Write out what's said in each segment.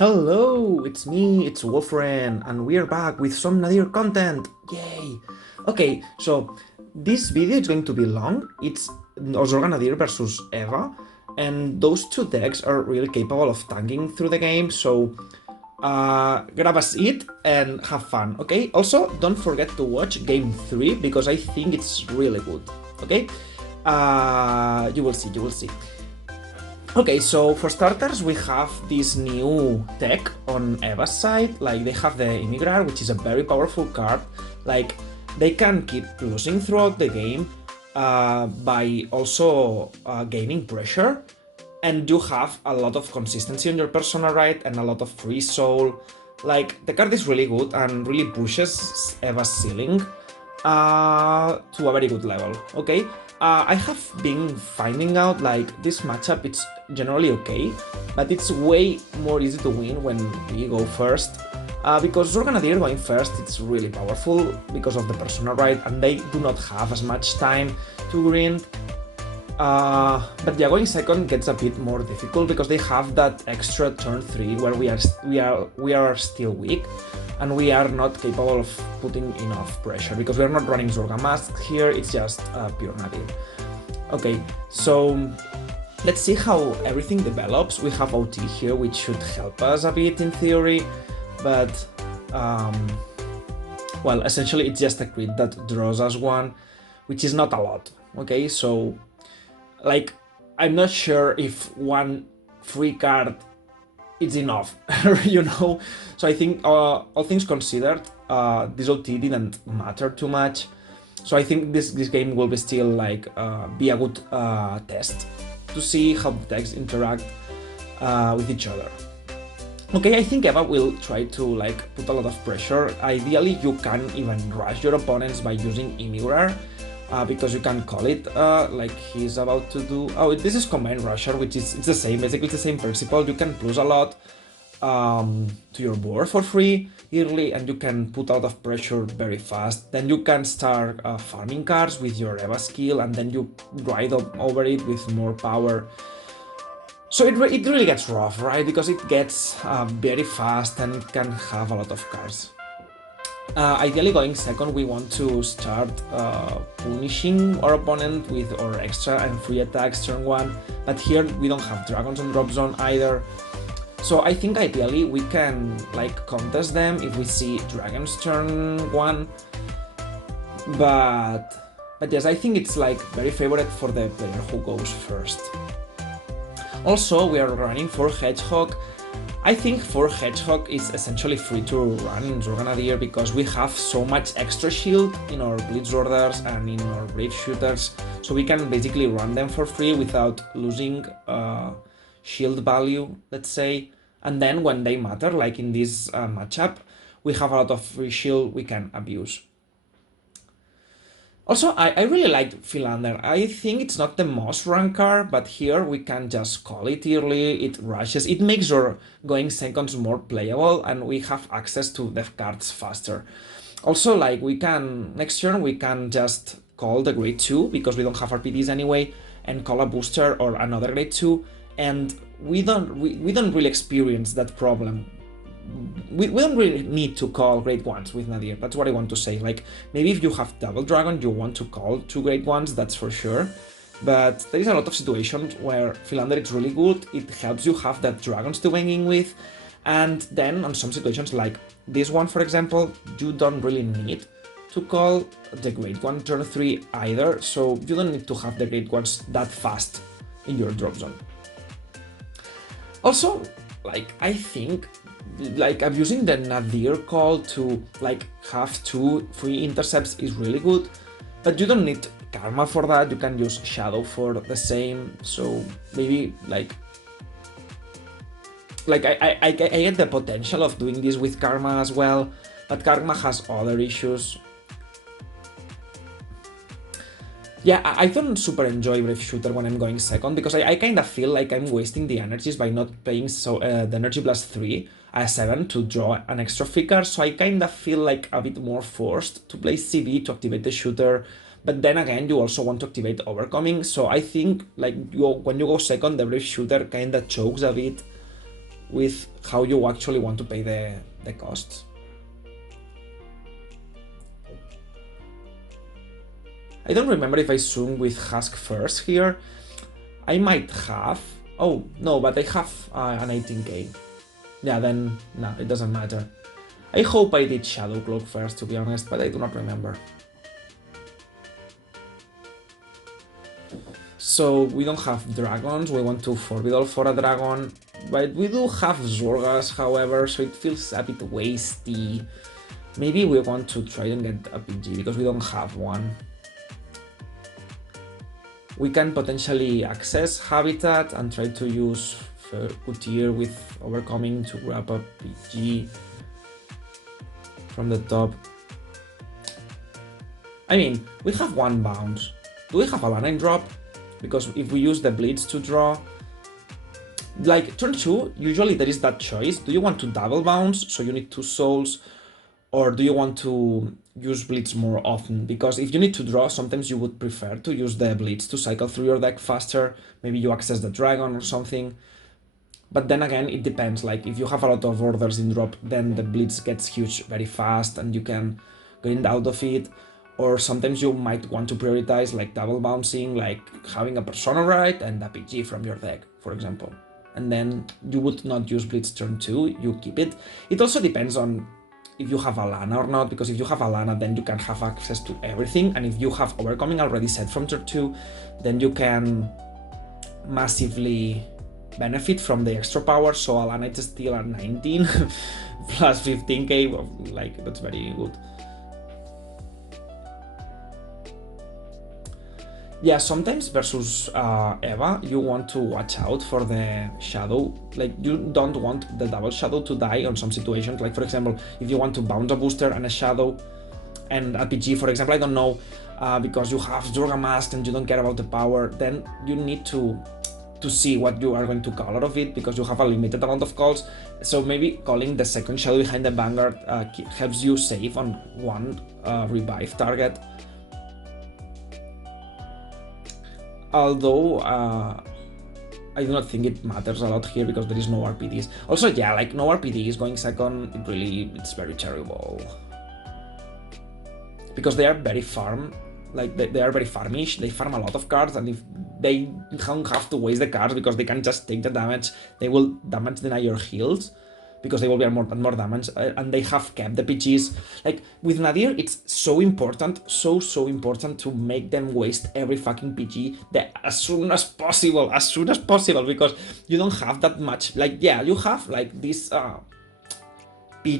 Hello, it's me, it's Wolfren, and we're back with some Nadir content! Yay! Okay, so this video is going to be long. It's Zorga Nadir versus Eva, and those two decks are really capable of tanking through the game, so grab a seat and have fun, okay? Also, don't forget to watch Game 3, because I think it's really good, okay? You will see, you will see. Okay, so for starters, we have this new tech on Eva's side. Like, they have the Imigrar, which is a very powerful card. Like, they can keep losing throughout the game by also gaining pressure. And you have a lot of consistency on your personal right and a lot of free soul. Like, the card is really good and really pushes Eva's ceiling to a very good level, okay? I have been finding out, like, this matchup, it's generally okay, but it's way more easy to win when we go first, because Zorga Nadir going first, it's really powerful because of the personal right, and they do not have as much time to grind. But yeah, going second gets a bit more difficult because they have that extra turn 3 where we are still weak and we are not capable of putting enough pressure because we are not running Zorga Mask here, it's just pure Nadir. Okay, so let's see how everything develops. We have OT here, which should help us a bit in theory, but well, essentially it's just a crit that draws us one, which is not a lot, okay? So, like, I'm not sure if one free card is enough, you know? So I think, all things considered, this OT didn't matter too much. So I think this game will be still, like, be a good test to see how the decks interact with each other. Okay, I think Eva will try to, like, put a lot of pressure. Ideally, you can even rush your opponents by using Imigrar, because you can call it like he's about to do. Oh, this is Combined Rusher, which is it's the same, basically it's the same principle. You can plus a lot to your board for free early, and you can put out of pressure very fast. Then you can start farming cards with your Eva skill, and then you ride over it with more power. So it really gets rough, right? Because it gets very fast and can have a lot of cards. Ideally, going second, we want to start punishing our opponent with our extra and free attacks turn 1, but here we don't have dragons on drop zone either. So I think ideally we can, like, contest them if we see dragons turn 1, but yes, I think it's, like, very favorite for the player who goes first. Also, we are running for Hedgehog. I think for Hedgehog is essentially free to run in Zorga Nadir because we have so much extra shield in our Blitz orders and in our Brave shooters, so we can basically run them for free without losing shield value, let's say. And then when they matter, like in this matchup, we have a lot of free shield we can abuse. Also, I really like Philander. I think it's not the most ranked card, but here we can just call it early, it rushes, it makes our going seconds more playable, and we have access to the cards faster. Also, like, we can, next turn, we can just call the grade 2, because we don't have RPDs anyway, and call a booster or another grade 2, and we don't really experience that problem. We don't really need to call grade 1s with Nadir, that's what I want to say. Like, maybe if you have double dragon, you want to call 2 grade 1s, that's for sure. But there is a lot of situations where Philander is really good, it helps you have that dragons to bang in with, and then on some situations like this one, for example, you don't really need to call the grade 1 turn 3 either, so you don't need to have the grade 1s that fast in your drop zone. Also, like, I think, like, abusing the Nadir call to, like, have 2 free intercepts is really good, but you don't need Karma for that, you can use Shadow for the same, so maybe, like I get the potential of doing this with Karma as well, but Karma has other issues. Yeah, I don't super enjoy Brave Shooter when I'm going second, because I kind of feel like I'm wasting the energies by not playing the Energy Blast 3 as 7 to draw an extra free card, so I kind of feel like a bit more forced to play CV to activate the shooter, but then again, you also want to activate Overcoming, so I think, like, when you go second, the Brave Shooter kind of chokes a bit with how you actually want to pay the costs. I don't remember if I swung with Husk first here. I might have. Oh, no, but I have an 18k. Yeah, then, no, it doesn't matter. I hope I did Shadow Cloak first, to be honest, but I do not remember. So we don't have dragons, we want to forbidden for a dragon, but we do have Zorgas, however, so it feels a bit wasty. Maybe we want to try and get a PG, because we don't have one. We can potentially access Habitat and try to use Coutier with Overcoming to grab a PG from the top. I mean, we have one bounce. Do we have a Lana in drop? Because if we use the Blitz to draw, like turn 2, usually there is that choice. Do you want to double bounce, so you need 2 souls, or do you want to use Blitz more often? Because if you need to draw, sometimes you would prefer to use the Blitz to cycle through your deck faster. Maybe you access the dragon or something. But then again, it depends. Like if you have a lot of orders in drop, then the Blitz gets huge very fast and you can grind out of it. Or sometimes you might want to prioritize like double bouncing, like having a Persona right and a PG from your deck, for example. And then you would not use Blitz turn 2, you keep it. It also depends on if you have a Lana or not, because if you have a Lana, then you can have access to everything. And if you have Overcoming already set from turn 2, then you can massively benefit from the extra power. So a Lana is still at 19 plus 15k, like that's very good. Yeah, sometimes versus Eva, you want to watch out for the shadow. Like, you don't want the double shadow to die on some situations. Like, for example, if you want to bounce a booster and a shadow and a PG, for example, I don't know, because you have Zorga Mask and you don't care about the power, then you need to see what you are going to call out of it, because you have a limited amount of calls. So maybe calling the second shadow behind the Vanguard helps you save on one revive target. Although I do not think it matters a lot here because there is no RPDs. Also, yeah, like no RPDs going second, it's very terrible. Because they are very farm, like they are very farmish, they farm a lot of cards, and if they don't have to waste the cards because they can just take the damage, they will damage deny your heals, because they will be more damage, and they have kept the PGs. Like, with Nadir, it's so important, so important to make them waste every fucking PG as soon as possible, because you don't have that much, like, yeah, you have, like, this,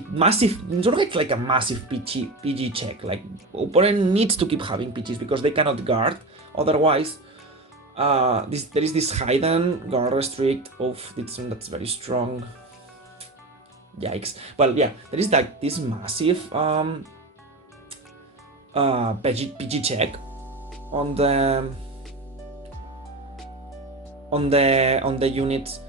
massive, it's like a massive PG check, like, opponent needs to keep having PGs because they cannot guard, otherwise, there is this hidden guard restrict, that's very strong. Yikes. Well, yeah, there is like this massive PG check on the units,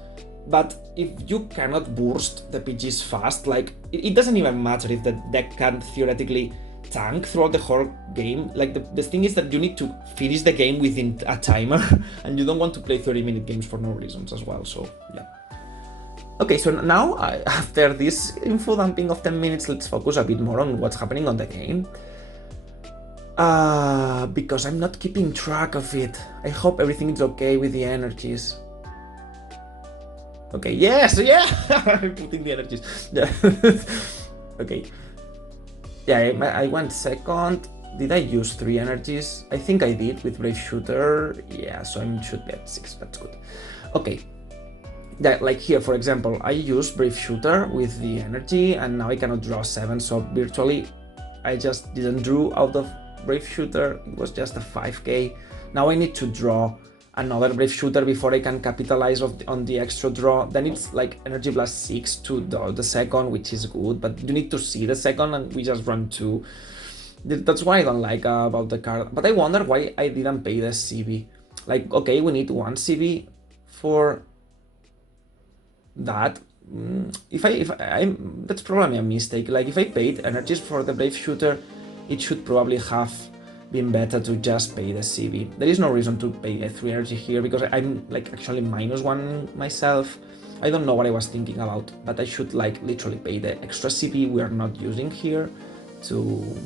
but if you cannot burst the PGs fast, like it doesn't even matter if the deck can theoretically tank throughout the whole game. Like the thing is that you need to finish the game within a timer and you don't want to play 30-minute games for no reasons as well, so yeah. Okay, so now, after this info dumping of 10 minutes, let's focus a bit more on what's happening on the game. Because I'm not keeping track of it. I hope everything is okay with the energies. Okay, yes, yeah! I'm putting the energies. Yeah. Okay. Yeah, I went second. Did I use 3 energies? I think I did with Brave Shooter. Yeah, so I should be at 6, that's good. Okay. That, like here, for example, I used Brave Shooter with the energy and now I cannot draw 7, so virtually I just didn't draw out of Brave Shooter. It was just a 5k. Now I need to draw another Brave Shooter before I can capitalize on the extra draw. Then it's like energy blast 6 to the second, which is good, but you need to see the second and we just run 2. That's why I don't like about the card. But I wonder why I didn't pay the CB. Like, okay, we need 1 CB for that. If I that's probably a mistake. Like, if I paid energies for the Brave Shooter, it should probably have been better to just pay the CB. There is no reason to pay the 3 energy here because I'm like actually -1 myself. I don't know what I was thinking about, but I should like literally pay the extra CP we are not using here to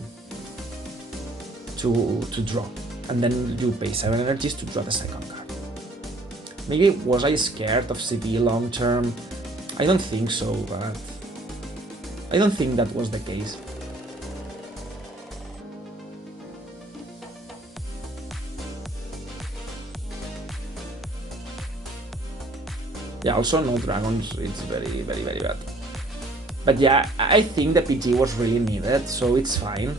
draw, and then you pay 7 energies to draw the second card. Maybe was I scared of CP long term? I don't think so, but I don't think that was the case. Yeah, also no dragons, it's very bad. But yeah, I think the PG was really needed, so it's fine.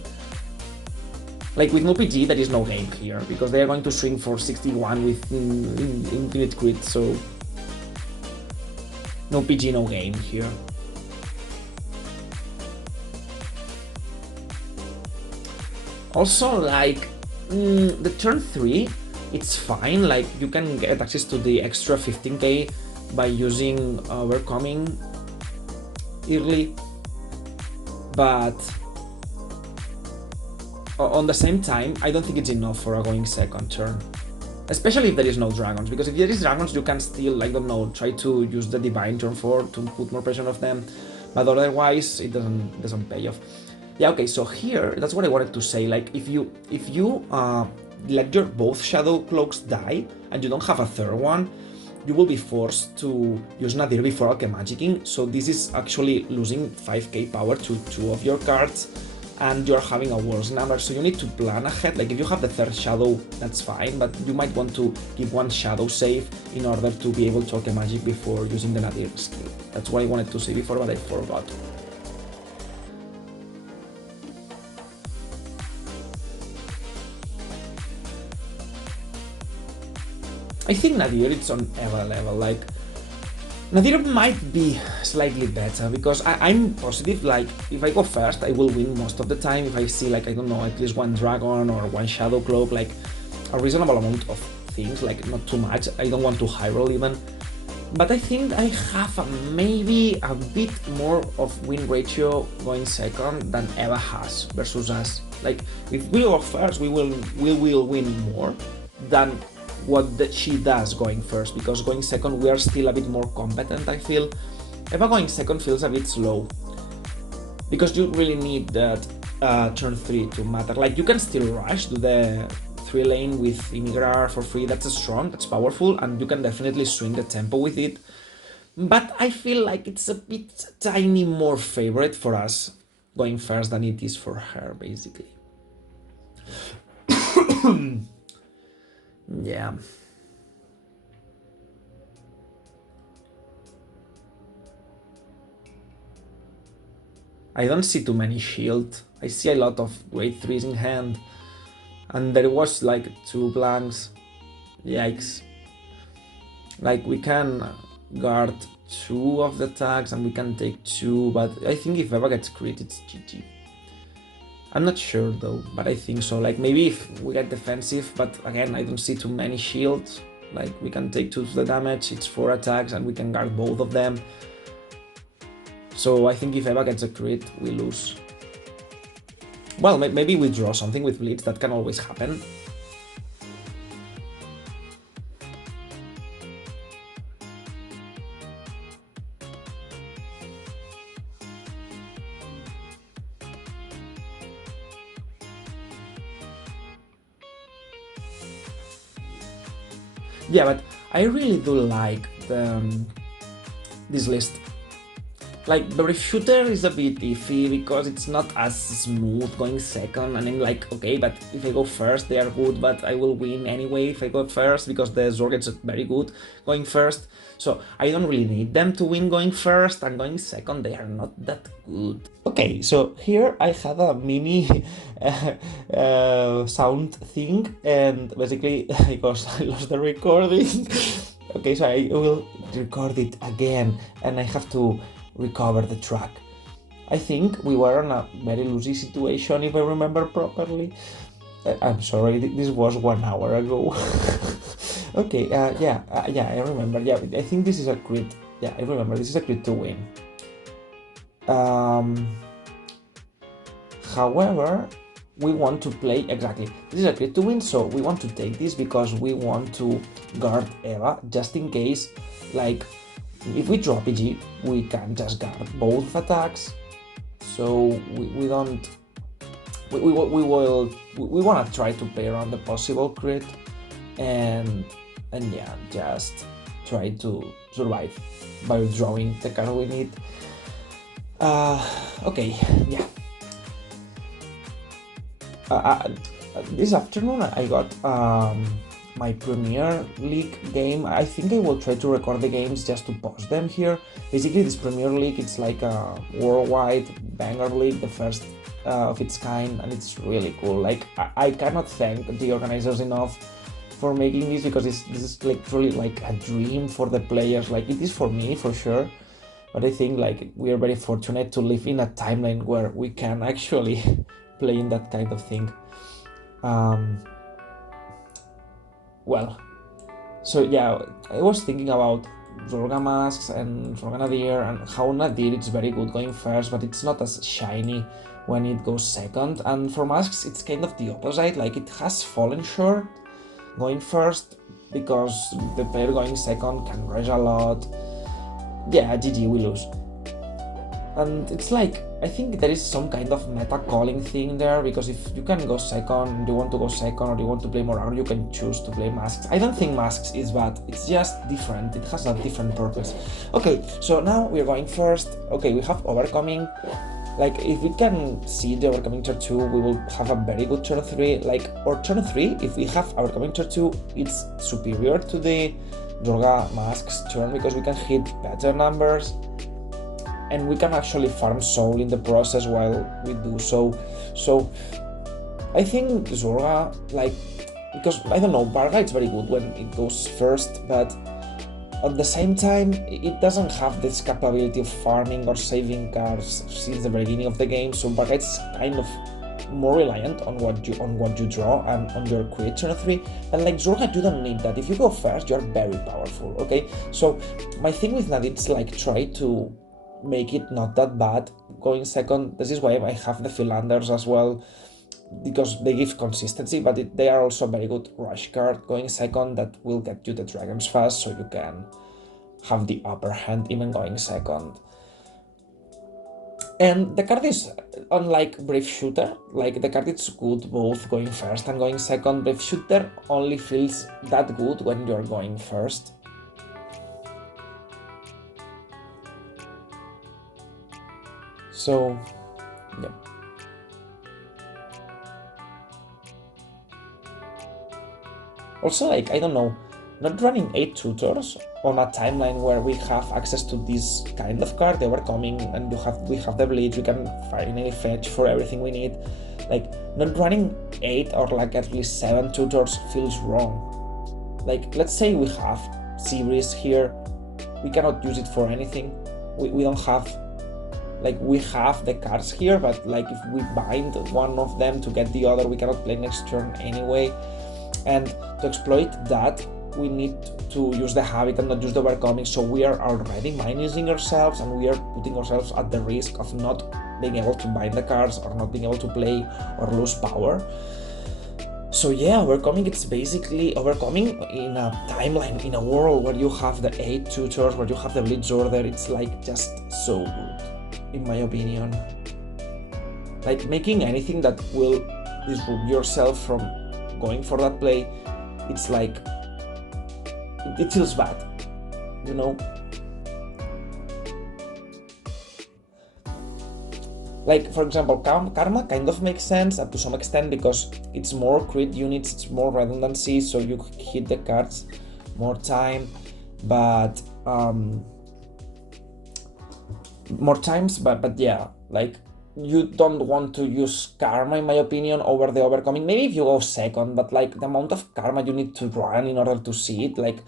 Like with no PG, there is no game here, because they are going to swing for 61 with infinite crit, so no PG, no game here. Also, like, the turn 3, it's fine, like, you can get access to the extra 15k by using overcoming early, but on the same time, I don't think it's enough for a going second turn. Especially if there is no dragons, because if there is dragons, you can still, I don't know, try to use the divine turn 4 to put more pressure on them, but otherwise it doesn't pay off. Yeah, okay, so here, that's what I wanted to say, like, if you let your both shadow cloaks die, and you don't have a third one, you will be forced to use Nadir before alchemagicking, so this is actually losing 5k power to 2 of your cards, and you're having a worse number, so you need to plan ahead. Like if you have the third shadow, that's fine, but you might want to keep one shadow safe in order to be able to alchemagic before using the Nadir skill. That's what I wanted to say before, but I forgot. I think Nadir it's on Eva level, like, Nadir might be slightly better, because I'm positive, like, if I go first, I will win most of the time, if I see, like, I don't know, at least one dragon or one shadow cloak, like, a reasonable amount of things, like, not too much, I don't want to high roll even, but I think I have maybe a bit more of win ratio going second than Eva has versus us. Like, if we go first, we will win more than what she does going first, because going second we are still a bit more competent, I feel. Eva going second feels a bit slow, because you really need that turn 3 to matter. Like, you can still rush, do the 3 lane with Imigrar for free, that's strong, that's powerful, and you can definitely swing the tempo with it, but I feel like it's a bit tiny more favorite for us going first than it is for her, basically. Yeah. I don't see too many shield. I see a lot of grade 3s in hand. And there was like 2 blanks. Yikes. Like, we can guard 2 of the tags and we can take 2, but I think if Eva gets crit, it's GG. I'm not sure though, but I think so. Like, maybe if we get defensive, but again, I don't see too many shields. Like, we can take 2 to the damage, it's 4 attacks, and we can guard both of them. So I think if Eva gets a crit, we lose. Well, maybe we draw something with Blitz, that can always happen. Yeah, but I really do like this list. Like, the shooter is a bit iffy because it's not as smooth going second, and I'm like, okay, but if I go first, they are good, but I will win anyway if I go first, because the Zorga is very good going first. So I don't really need them to win going first, and going second, they are not that good. Okay, so here I had a mini sound thing, and basically, because I lost the recording, okay, so I will record it again, and I have to recover the track. I think we were in a very loosey situation, if I remember properly. I'm sorry, this was 1 hour ago. Okay, yeah, I remember. Yeah, I think this is a crit. Yeah, I remember, this is a crit to win. However, we want to play, exactly, this is a crit to win, so we want to take this because we want to guard Eva, just in case, like, if we draw PG, we can just guard both attacks, so we don't. We want to try to play around the possible crit, and yeah, just try to survive by drawing the card we need. Okay, yeah. This afternoon I got my Premier League game. I think I will try to record the games just to post them here. Basically, this Premier League, it's like a worldwide banger league, the first of its kind, and it's really cool. Like, I cannot thank the organizers enough for making this, because this is like really like a dream for the players. Like, it is for me for sure, but I think like we are very fortunate to live in a timeline where we can actually play in that kind of thing. Well, so yeah, I was thinking about Zorga masks and Zorga Nadir, and how Nadir is very good going first, but it's not as shiny when it goes second. And for masks, it's kind of the opposite. Like, it has fallen short going first, because the player going second can rush a lot. Yeah, GG, we lose. And it's like, I think there is some kind of meta calling thing there, because if you can go second, you want to go second, or you want to play more aggro, you can choose to play masks. I don't think masks is bad, it's just different, it has a different purpose. Okay, so now we're going first. Okay, we have overcoming. Like, if we can see the overcoming turn 2, we will have a very good turn 3. Like, or turn 3, if we have overcoming turn 2, it's superior to the Zorga masks turn, because we can hit better numbers, and we can actually farm soul in the process while we do so. So I think Zorga, like, because I don't know, Varga is very good when it goes first, but at the same time it doesn't have this capability of farming or saving cards since the beginning of the game. So Varga is kind of more reliant on what you draw and on your crit turn 3, and like Zorga, you don't need that. If you go first, you're very powerful. Okay, so my thing with Nadir is like, try to make it not that bad going second. This is why I have the Philanders as well, because they give consistency, but they are also a very good rush card going second that will get you the dragons fast, so you can have the upper hand even going second. And the card is, unlike Brave Shooter, like, the card is good both going first and going second. Brave Shooter only feels that good when you're going first. So, yeah. Also, like, I don't know, not running 8 tutors on a timeline where we have access to this kind of card, the overcoming, and we have the bleach, we can finally fetch for everything we need. Like, not running 8 or like at least 7 tutors feels wrong. Like, let's say we have Seabreeze here, we cannot use it for anything. We don't have, like, we have the cards here, but like, if we bind one of them to get the other, we cannot play next turn anyway. And to exploit that, we need to use the habit and not use the overcoming, so we are already minusing ourselves, and we are putting ourselves at the risk of not being able to bind the cards, or not being able to play, or lose power. So yeah, overcoming, it's basically overcoming in a timeline, in a world where you have the 8 tutors, where you have the Blitz Order. It's like just so good, in my opinion. Like, making anything that will disrupt yourself from going for that play, it's like, it feels bad, you know? Like, for example, Karma kind of makes sense to some extent, because it's more crit units, it's more redundancy, so you hit the cards more time, but more times, but yeah, like, you don't want to use Karma, in my opinion, over the overcoming. Maybe if you go second, but like, the amount of Karma you need to run in order to see it, like,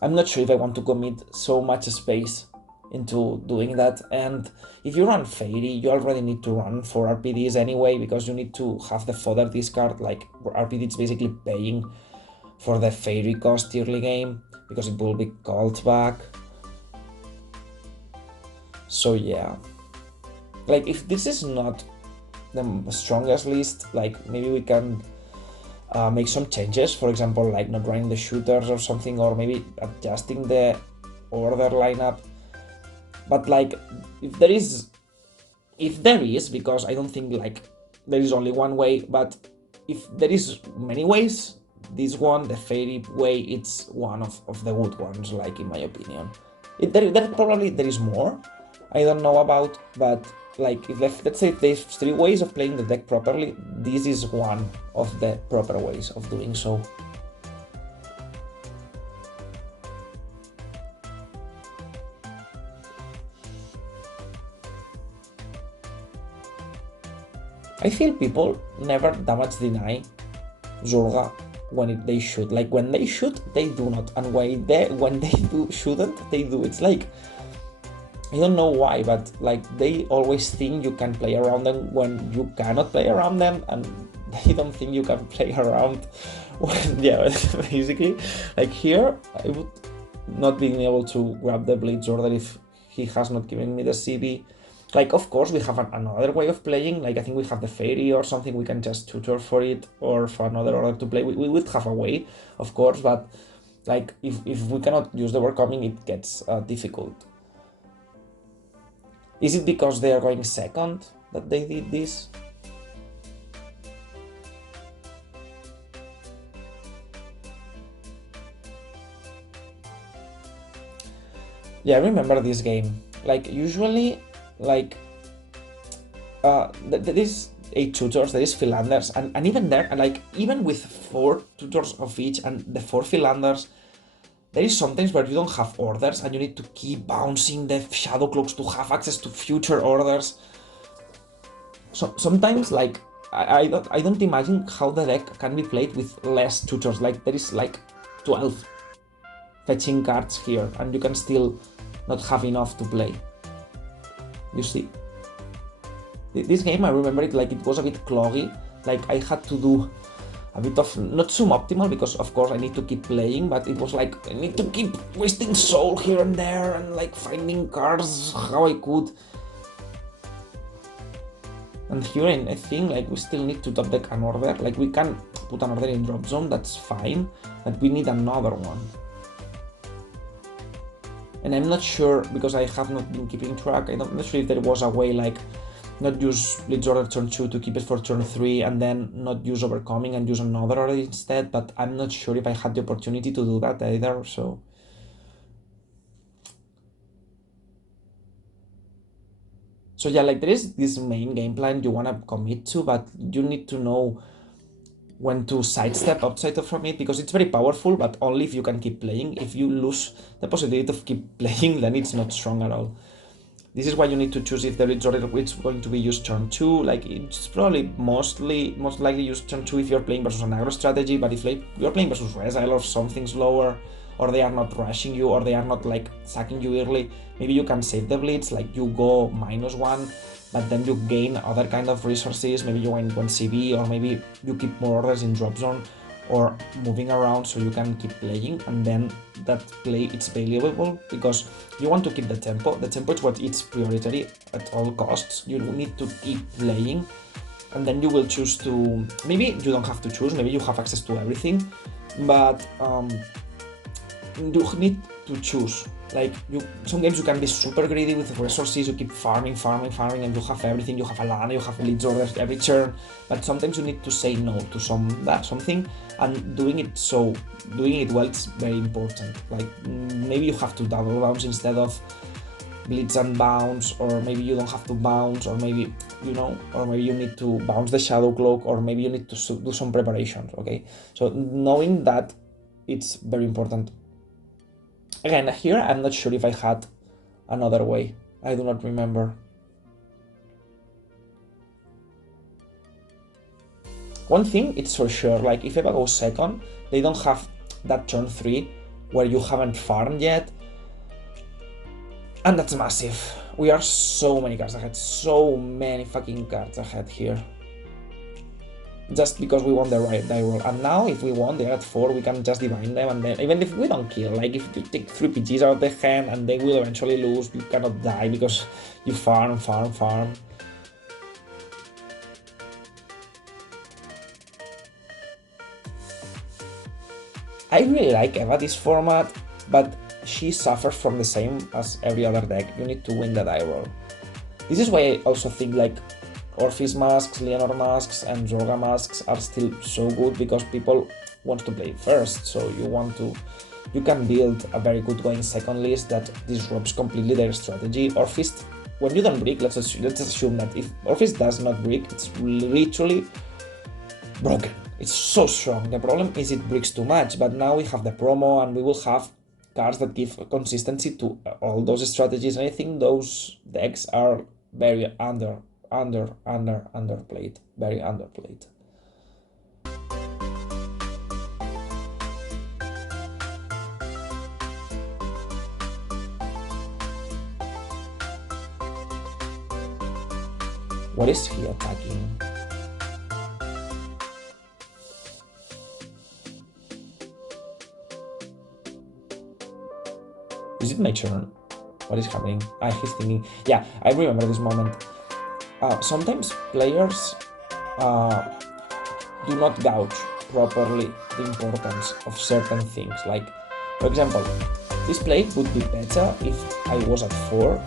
I'm not sure if I want to commit so much space into doing that. And if you run Fairy, you already need to run for RPDs anyway, because you need to have the fodder discard. Like, RPD is basically paying for the Fairy cost early game, because it will be called back. So yeah, like, if this is not the strongest list, like, maybe we can make some changes, for example, like not running the shooters or something, or maybe adjusting the order lineup. But like, if there is, because I don't think like there is only one way, but if there is many ways, this one, the fairy way, it's one of the good ones, like in my opinion. There probably there is more I don't know about, but like if let's say there's 3 ways of playing the deck properly, this is one of the proper ways of doing so. I feel people never damage deny Zorga when they should. Like when they should, they do not, and when they do shouldn't, they do. It's like, I don't know why, but like they always think you can play around them when you cannot play around them, and they don't think you can play around when, yeah, basically. Like here, I would not being able to grab the Blades Order if he has not given me the CB. Like, of course, we have another way of playing. Like, I think we have the Fairy or something. We can just tutor for it or for another order to play. We would have a way, of course, but like, if we cannot use the overcoming, it gets difficult. Is it because they are going second that they did this? Yeah, I remember this game. Like, usually, like, there is 8 tutors, there is Philanders, and even there, like, even with 4 tutors of each and the 4 Philanders, there is sometimes where you don't have orders and you need to keep bouncing the Shadow Cloaks to have access to future orders. So sometimes, like, I don't imagine how the deck can be played with less tutors. Like, there is like 12 fetching cards here, and you can still not have enough to play. You see? This game, I remember it like it was a bit cloggy. Like, I had to do a bit of, not suboptimal, because of course I need to keep playing, but it was like, I need to keep wasting soul here and there and like finding cards how I could. And here I think like we still need to top deck an order. Like, we can put an order in drop zone, that's fine, but we need another one. And I'm not sure, because I have not been keeping track, I'm not sure if there was a way like not use Blitz Order turn 2 to keep it for turn 3 and then not use Overcoming and use another order instead, but I'm not sure if I had the opportunity to do that either, so... So yeah, like there is this main game plan you want to commit to, but you need to know when to sidestep outside from it, because it's very powerful, but only if you can keep playing. If you lose the possibility of keep playing, then it's not strong at all. This is why you need to choose if the Blitz Order is going to be used turn 2. Like, it's probably most likely used turn 2 if you're playing versus an aggro strategy, but if like, you're playing versus Resile or something slower, or they are not rushing you, or they are not like sacking you early, maybe you can save the Blitz, like you go -1, but then you gain other kind of resources, maybe you win 1 CB, or maybe you keep more orders in drop zone, or moving around so you can keep playing, and then that play it's valuable because you want to keep the tempo. The tempo is what it's priority at all costs. You need to keep playing, and then you will choose to, maybe you don't have to choose, maybe you have access to everything, but you need to choose. Like, some games you can be super greedy with resources, you keep farming, and you have everything, you have a land, you have leads orders every turn, but sometimes you need to say no to something, and doing it well, it's very important. Like, maybe you have to double bounce instead of blitz and bounce, or maybe you don't have to bounce, or maybe, you know, or maybe you need to bounce the Shadow Cloak, or maybe you need to do some preparations, okay? So knowing that, it's very important. Again, here I'm not sure if I had another way. I do not remember. One thing, it's for sure, like if Eva goes second, they don't have that turn 3 where you haven't farmed yet. And that's massive. We are so many cards ahead, so many fucking cards ahead here. Just because we won the die roll, and now if we won, they're at 4, we can just divine them, and then even if we don't kill, like if you take 3 PGs out of the hand and they will eventually lose, you cannot die because you farm. I really like Eva this format, but she suffers from the same as every other deck. You need to win the die roll. This is why I also think like Orpheus masks, Leonor masks, and Zorga masks are still so good, because people want to play first. So you can build a very good going second list that disrupts completely their strategy. Orpheus, when you don't brick, let's assume that if Orpheus does not brick, it's literally broken. It's so strong. The problem is it bricks too much, but now we have the promo and we will have cards that give consistency to all those strategies, and I think those decks are very underplayed. Very underplayed. What is he attacking? Is it my turn? What is happening? He's thinking. Yeah, I remember this moment. Sometimes players do not gauge properly the importance of certain things. Like, for example, this play would be better if I was at 4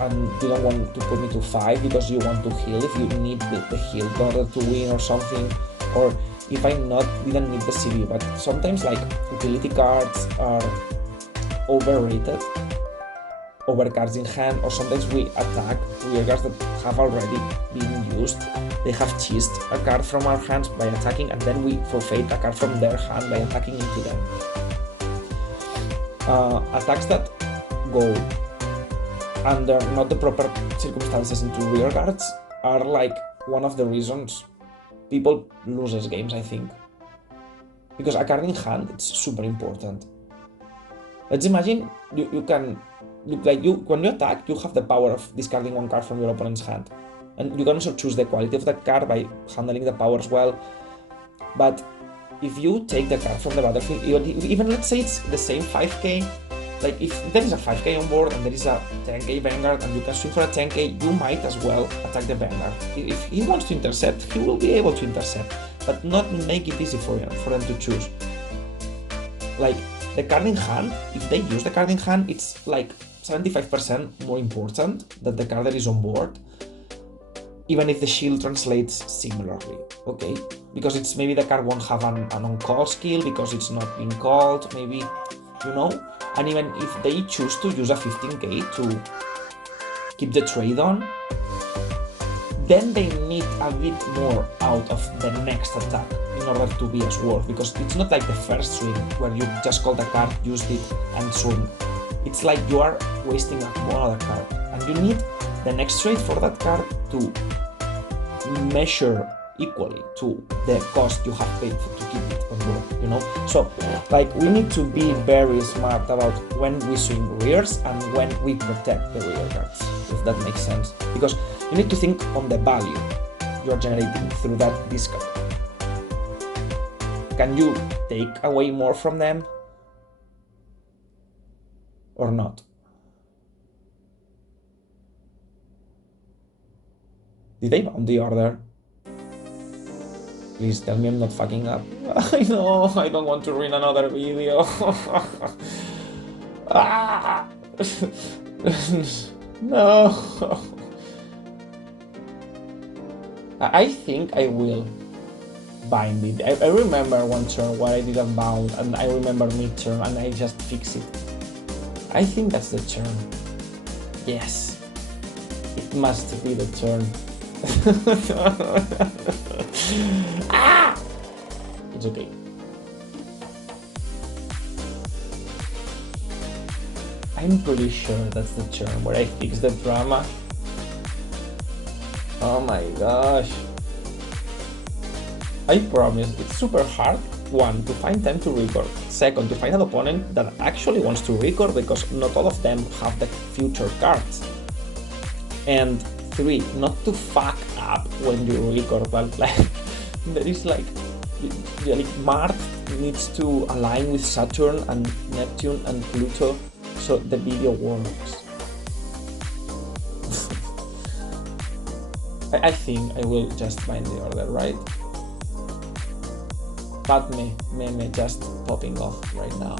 and you don't want to put me to 5 because you want to heal if you need the heal in order to win or something, or if I didn't need the CV. But sometimes like utility cards are overrated, over cards in hand, or sometimes we attack rear cards that have already been used. They have cheesed a card from our hands by attacking, and then we forfeit a card from their hand by attacking into them. Attacks that go under not the proper circumstances into rear guards are like one of the reasons people loses games, I think. Because a card in hand, it's super important. Let's imagine you can look like when you attack, you have the power of discarding one card from your opponent's hand. And you can also choose the quality of that card by handling the power as well. But if you take the card from the battlefield, even let's say it's the same 5k, like if there is a 5k on board and there is a 10k Vanguard and you can swing for a 10k, you might as well attack the Vanguard. If he wants to intercept, he will be able to intercept, but not make it easy for them to choose. Like the card in hand, if they use the card in hand, it's like 75% more important that the card that is on board, even if the shield translates similarly, okay? Because it's maybe the card won't have an on-call skill because it's not being called, maybe, you know? And even if they choose to use a 15k to keep the trade on, then they need a bit more out of the next attack in order to be as worth, because it's not like the first swing where you just call the card, used it, and swing. It's like you are wasting one other card, and you need the next trade for that card to measure equally to the cost you have paid to keep it on board, you know? So, like, we need to be very smart about when we swing rears and when we protect the rear guards, if that makes sense. Because you need to think on the value you are generating through that discard. Can you take away more from them or not? Did they bound the order? Please tell me I'm not fucking up. I know, I don't want to ruin another video. Ah! No. I think I will bind it. I remember one turn where I didn't bound, and I remember mid-turn and I just fix it. I think that's the turn. Yes. It must be the turn. Ah! It's okay. I'm pretty sure that's the turn where I fix the drama. Oh my gosh. I promise, it's super hard. 1, to find time to record. 2, to find an opponent that actually wants to record, because not all of them have the future cards. And 3, not to fuck up when you record, but like, there is like Mars needs to align with Saturn and Neptune and Pluto so the video works. I think I will just bind the order, right? But me just popping off right now.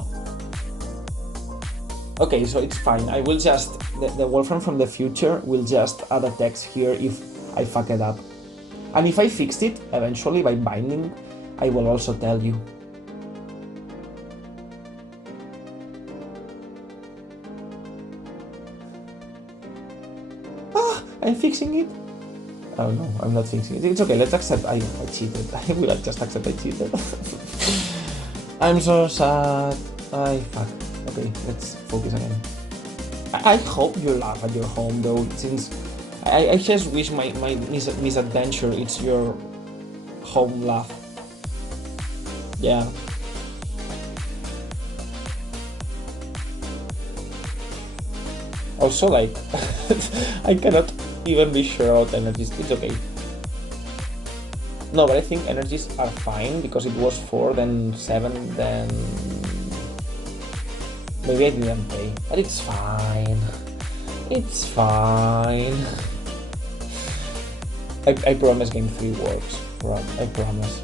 Okay, so it's fine. I will just, the Wolfren from the future will just add a text here if I fuck it up. And if I fixed it, eventually by binding, I will also tell you. Ah, I'm fixing it. Oh no, I'm not fixing it. It's okay, let's accept I cheated. I will just accept I cheated. I'm so sad. Fuck. Okay, let's focus again. I hope you laugh at your home though, since I just wish my misadventure it's your home laugh. Yeah. Also, like, I cannot even be sure about energies. It's okay. No, but I think energies are fine because it was 4, then 7, then maybe I didn't pay, but it's fine. It's fine. I promise game 3 works. Right, I promise.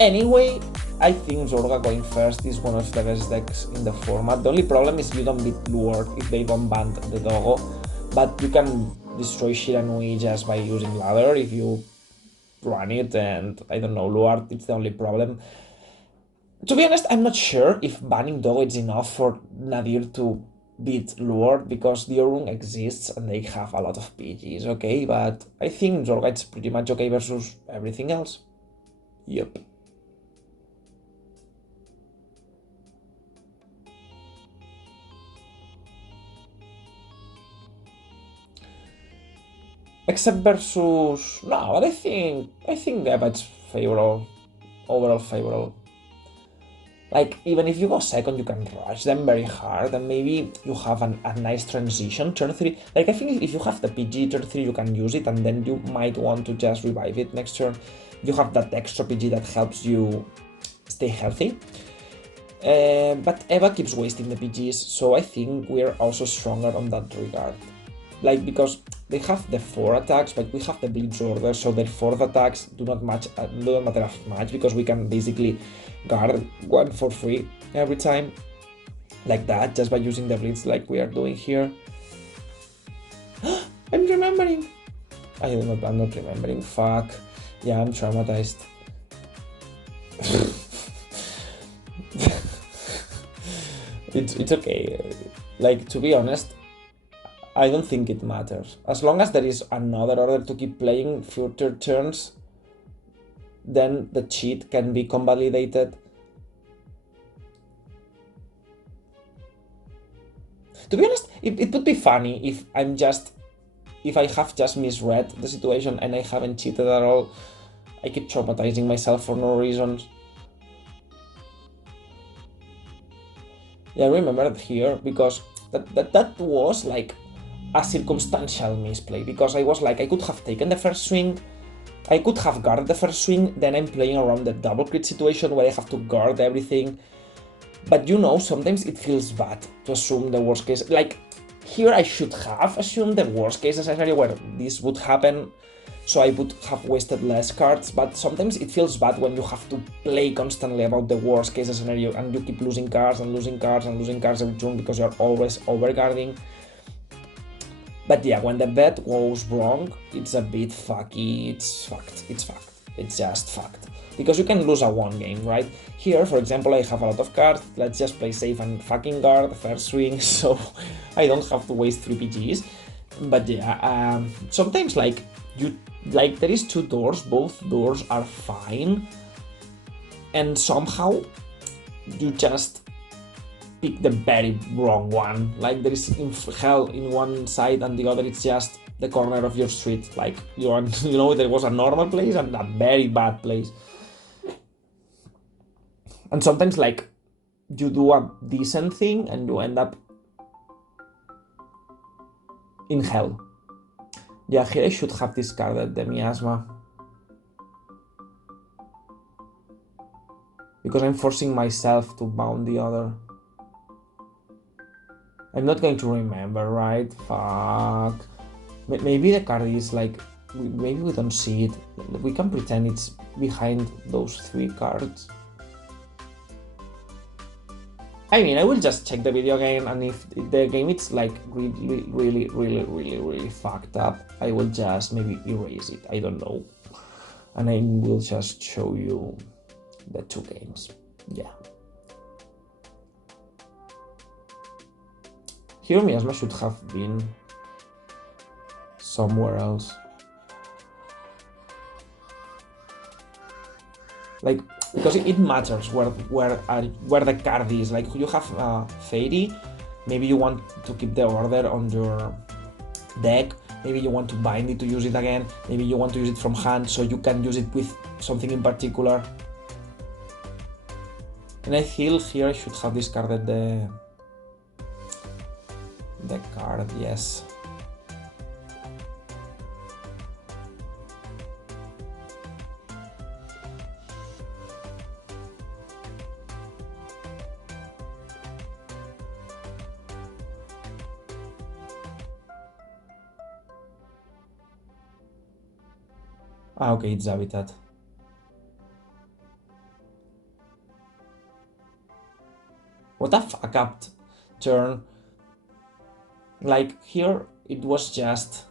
Anyway, I think Zorga going first is one of the best decks in the format. The only problem is you don't beat Lured if they don't ban the Doggo, but you can destroy Shiranui just by using Ladder if you run it, and I don't know, Lured, it's the only problem. To be honest, I'm not sure if banning Doggo is enough for Nadir to beat Lured, because the Orung exists and they have a lot of PGs, okay? But I think Zorga is pretty much okay versus everything else. Yep. Except versus... No, but I think Dvbt02 favorable. Overall favorable. Like, even if you go second, you can rush them very hard, and maybe you have a nice transition turn 3. Like, I think if you have the PG turn 3, you can use it, and then you might want to just revive it next turn. You have that extra PG that helps you stay healthy. But Eva keeps wasting the PGs, so I think we're also stronger on that regard. Like, because they have the 4 attacks, but we have the Blitz Order, so their 4th attacks do not matter as much, because we can basically guard 1 for free every time, like that, just by using the Blitz like we are doing here. I'm remembering! I'm not remembering, fuck. Yeah, I'm traumatized. It's okay. Like, to be honest, I don't think it matters. As long as there is another order to keep playing future turns, then the cheat can be convalidated. To be honest, it would be funny if I have just misread the situation and I haven't cheated at all. I keep traumatizing myself for no reasons. Yeah, I remember it here because that was like a circumstantial misplay, because I was like, I could have taken the first swing, I could have guarded the first swing, then I'm playing around the double crit situation where I have to guard everything. But you know, sometimes it feels bad to assume the worst case. Like, here I should have assumed the worst case scenario where this would happen, so I would have wasted less cards, but sometimes it feels bad when you have to play constantly about the worst case scenario and you keep losing cards and losing cards and losing cards every turn because you're always overguarding. But yeah, when the bet goes wrong, it's a bit fucky, it's fucked, it's just fucked. Because you can lose a 1 game, right? Here, for example, I have a lot of cards, let's just play safe and fucking guard first swing, so I don't have to waste 3 PGs. But yeah, sometimes like, there is 2 doors, both doors are fine, and somehow you just pick the very wrong one. Like, there is hell in one side and the other it's just the corner of your street. Like, you know, there was a normal place and a very bad place. And sometimes, like, you do a decent thing and you end up in hell. Yeah, here I should have discarded the miasma, because I'm forcing myself to bound the other. I'm not going to remember, right? Fuck. Maybe the card is like, maybe we don't see it. We can pretend it's behind those 3 cards. I mean, I will just check the video again, and if the game is like really fucked up, I will just maybe erase it, I don't know. And I will just show you the 2 games, yeah. Hero Miasma should have been somewhere else. Like, because it matters where the card is. Like, you have Fairy, maybe you want to keep the order on your deck, maybe you want to bind it to use it again, maybe you want to use it from hand so you can use it with something in particular. And I feel here I should have discarded the card, yes. Ah, okay, it's Habitat. What a fuck up turn. Like, here it was just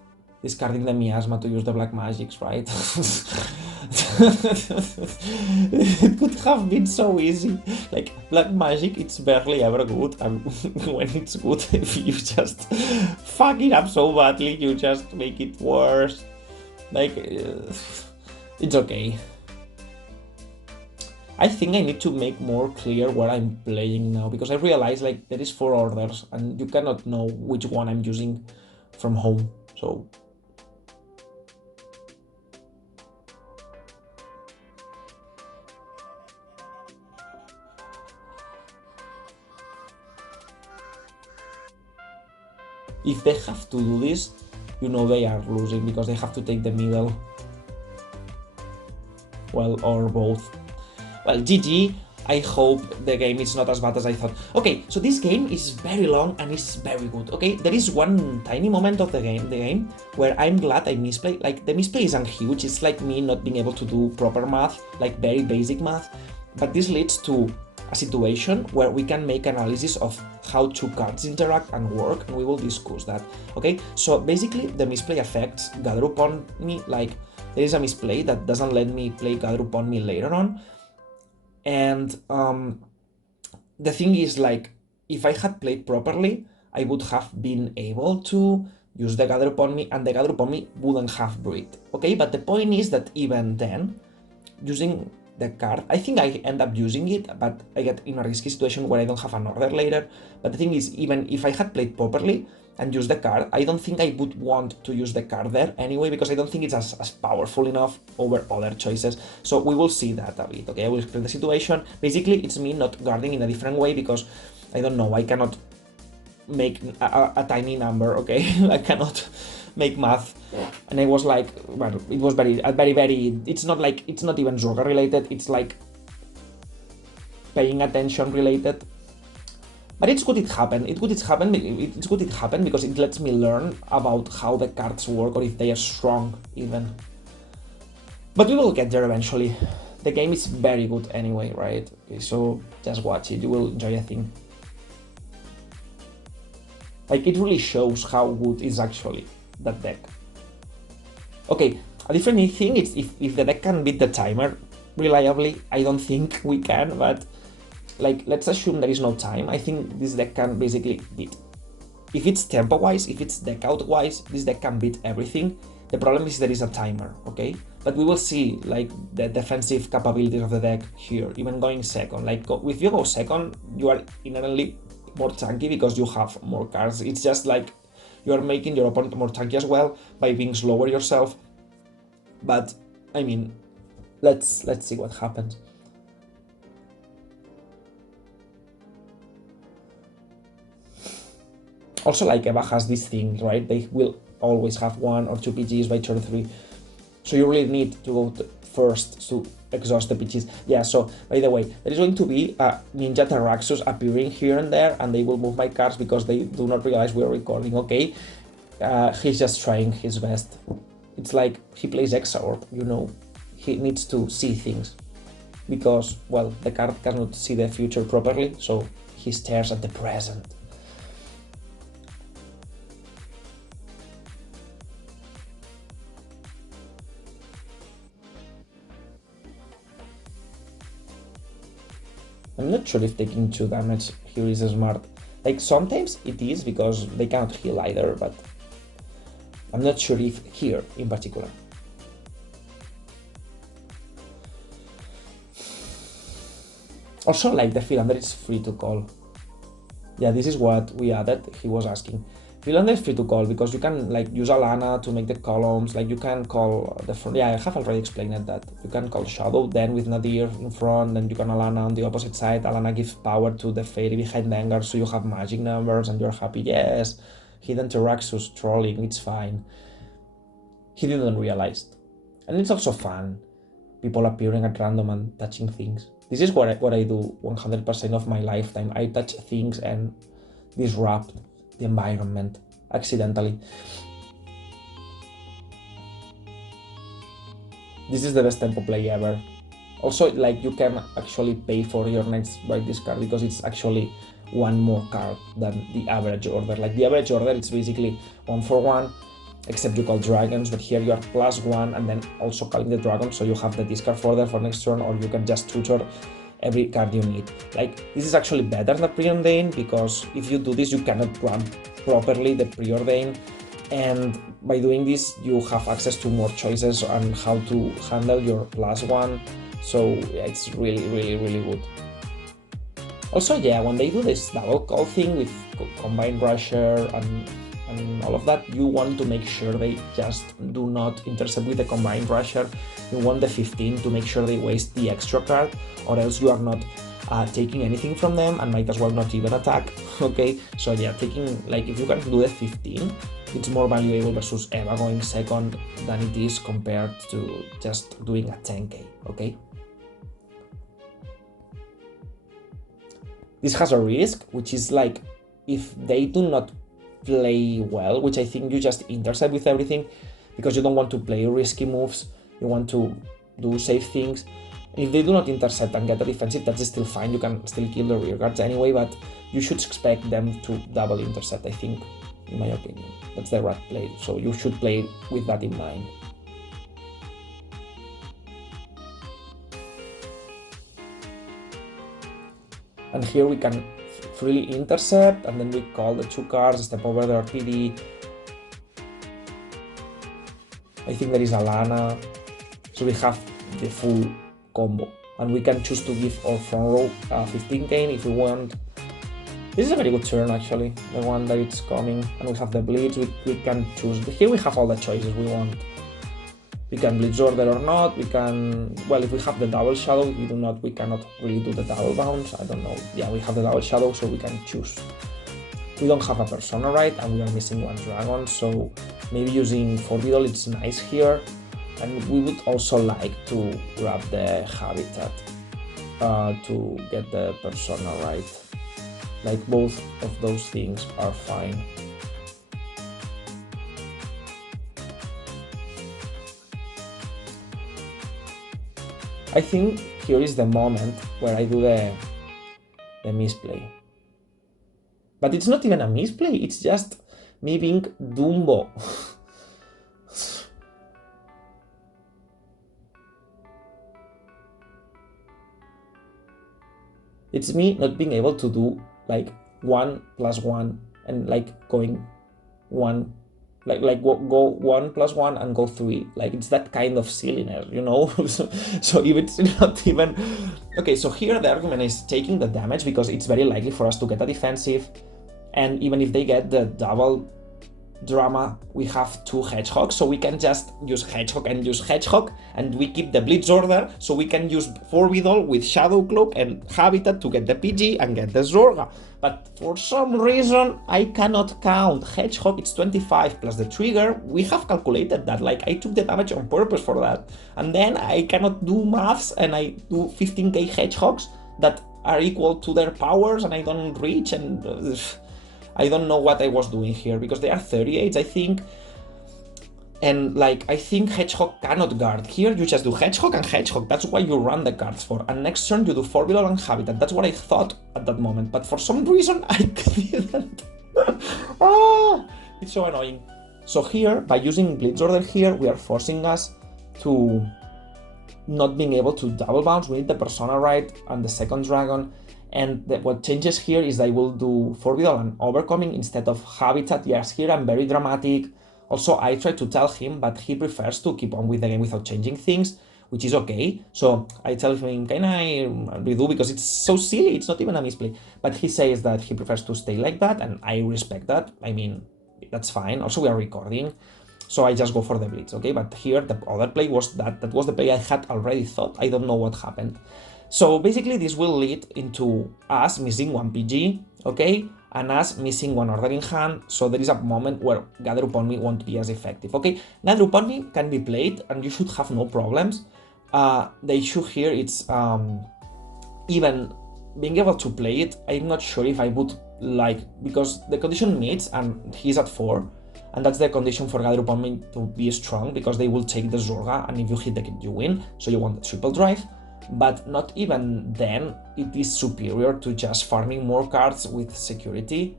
discarding the Miasma to use the Black Magics, right? It could have been so easy. Like, Black Magic, it's barely ever good, and when it's good, if you just fuck it up so badly, you just make it worse. Like, it's okay. I think I need to make more clear what I'm playing now, because I realize like there is 4 orders and you cannot know which one I'm using from home, so... If they have to do this, you know they are losing, because they have to take the middle. Well, or both. Well, GG, I hope the game is not as bad as I thought. Okay, so this game is very long and it's very good, okay? There is one tiny moment of the game where I'm glad I misplay. Like, the misplay isn't huge, it's like me not being able to do proper math, like very basic math, but this leads to a situation where we can make analysis of how 2 cards interact and work, and we will discuss that, okay? So basically, the misplay affects Gather Upon Me, like, there is a misplay that doesn't let me play Gather Upon Me later on. And the thing is, like, if I had played properly, I would have been able to use the Gather Upon Me, and the Gather Upon Me wouldn't have breed, okay? But the point is that even then, using the card, I think I end up using it, but I get in a risky situation where I don't have an order later. But the thing is, even if I had played properly and used the card, I don't think I would want to use the card there anyway, because I don't think it's as powerful enough over other choices. So we will see that a bit, okay? I will explain the situation. Basically, it's me not guarding in a different way, because, I don't know, I cannot make a tiny number, okay? I cannot make math. And I was like, well, it was very, it's not even Zorga related, it's like paying attention related. But it's good it happened. It's good it happened because it lets me learn about how the cards work, or if they are strong even. But we will get there eventually. The game is very good anyway, right? Okay, so just watch it, you will enjoy, I think. Like, it really shows how good is actually that deck. Okay, a different thing is if the deck can beat the timer reliably. I don't think we can, but like, let's assume there is no time. I think this deck can basically beat. If it's tempo-wise, if it's deck-out-wise, this deck can beat everything. The problem is there is a timer, okay? But we will see, like, the defensive capabilities of the deck here, even going second. Like, if you go second, you are inherently more tanky because you have more cards. It's just like you are making your opponent more tanky as well by being slower yourself. But, I mean, let's see what happens. Also, like, Eva has this thing, right? They will always have 1 or 2 PGs by turn 3. So you really need to go first to exhaust the PGs. Yeah, so, by the way, there is going to be a Ninja Terraxus appearing here and there, and they will move my cards because they do not realize we are recording, okay? He's just trying his best. It's like he plays Exorb, you know. He needs to see things because, well, the card cannot see the future properly, so he stares at the present. I'm not sure if taking 2 damage here is smart. Like, sometimes it is because they cannot heal either, but I'm not sure if here in particular. Also, like, the Philander is free to call. Yeah, this is what we added, he was asking. Philander is free to call because you can, like, use Alana to make the columns, like, you can call the front. Yeah, I have already explained that. You can call Shadow, then with Nadir in front, then you can Alana on the opposite side. Alana gives power to the fairy behind Anger, so you have magic numbers and you're happy. Yes, Hidden Terraxus trolling, it's fine. He didn't realize. And it's also fun. People appearing at random and touching things. This is what I do 100% of my lifetime. I touch things and disrupt the environment accidentally. This is the best tempo play ever. Also, like, you can actually pay for your next by this card because it's actually 1 more card than the average order. Like, the average order, it's basically 1 for 1, except you call dragons, but here you are +1 and then also calling the dragon, so you have the discard further for next turn, or you can just tutor every card you need. Like, this is actually better than Preordain because if you do this, you cannot run properly the Preordain, and by doing this, you have access to more choices on how to handle your +1. So yeah, it's really good. Also, yeah, when they do this double call thing with Combine Rusher and all of that, you want to make sure they just do not intercept with the Combined Rusher. You want the 15 to make sure they waste the extra card, or else you are not taking anything from them and might as well not even attack. Okay, so yeah, taking, like, if you can do the 15, it's more valuable versus Eva going second than it is compared to just doing a 10k, okay? This has a risk, which is like, if they do not play well, which I think you just intercept with everything because you don't want to play risky moves, you want to do safe things. If they do not intercept and get a defensive, that's still fine, you can still kill the rear guards anyway, but you should expect them to double intercept, I think, in my opinion. That's the right play, so you should play with that in mind. And here we can freely intercept, and then we call the 2 cards, step over the RTD. I think there is Alana, so we have the full combo, and we can choose to give our front row 15k if we want. This is a very good turn, actually, the one that it's coming, and we have the Blitz. We can choose. Here we have all the choices we want. We can Blitz Order or not, we can, well, if we have the double shadow, we cannot really do the double bounce, I don't know. Yeah, we have the double shadow, so we can choose. We don't have a persona, right, and we are missing 1 dragon, so maybe using Forbidal, it's nice here. And we would also like to grab the Habitat to get the persona right. Like, both of those things are fine. I think here is the moment where I do the misplay. But it's not even a misplay, it's just me being Dumbo. It's me not being able to do like 1+1 and like going 1, like go 1+1 and go 3. Like, it's that kind of silliness, you know? So if it's not even... Okay, so here the argument is taking the damage because it's very likely for us to get a defensive, and even if they get the double drama, we have 2 Hedgehogs, so we can just use Hedgehog and use Hedgehog, and we keep the Blitz Order, so we can use Forbidal with Shadow Cloak and Habitat to get the PG and get the Zorga. But for some reason, I cannot count. Hedgehog, it's 25 plus the trigger. We have calculated that, like, I took the damage on purpose for that. And then I cannot do maths, and I do 15k Hedgehogs that are equal to their powers, and I don't reach, and... I don't know what I was doing here, because they are 38s, I think. And like, I think Hedgehog cannot guard. Here you just do Hedgehog and Hedgehog, that's what you run the cards for. And next turn you do Forbidden and Habitat, that's what I thought at that moment. But for some reason, I didn't. It's so annoying. So here, by using Blitz Order here, we are forcing us to not being able to double bounce. We need the Persona right and the second dragon. And what changes here is I will do Forbidden and Overcoming instead of Habitat. Yes, here I'm very dramatic. Also, I try to tell him, but he prefers to keep on with the game without changing things, which is okay. So I tell him, can I redo? Because it's so silly, it's not even a misplay. But he says that he prefers to stay like that, and I respect that. I mean, that's fine. Also, we are recording, so I just go for the blitz, okay? But here, the other play was that was the play I had already thought. I don't know what happened. So basically, this will lead into us missing one PG, okay? And us missing one order in hand, so there is a moment where Gather Upon Me won't be as effective, okay? Gather Upon Me can be played, and you should have no problems. The issue here is even being able to play it. I'm not sure if I would like, because the condition meets, and he's at 4, and that's the condition for Gather Upon Me to be strong, because they will take the Zorga, and if you hit the kid, you win, so you want the triple drive. But not even then, it is superior to just farming more cards with security.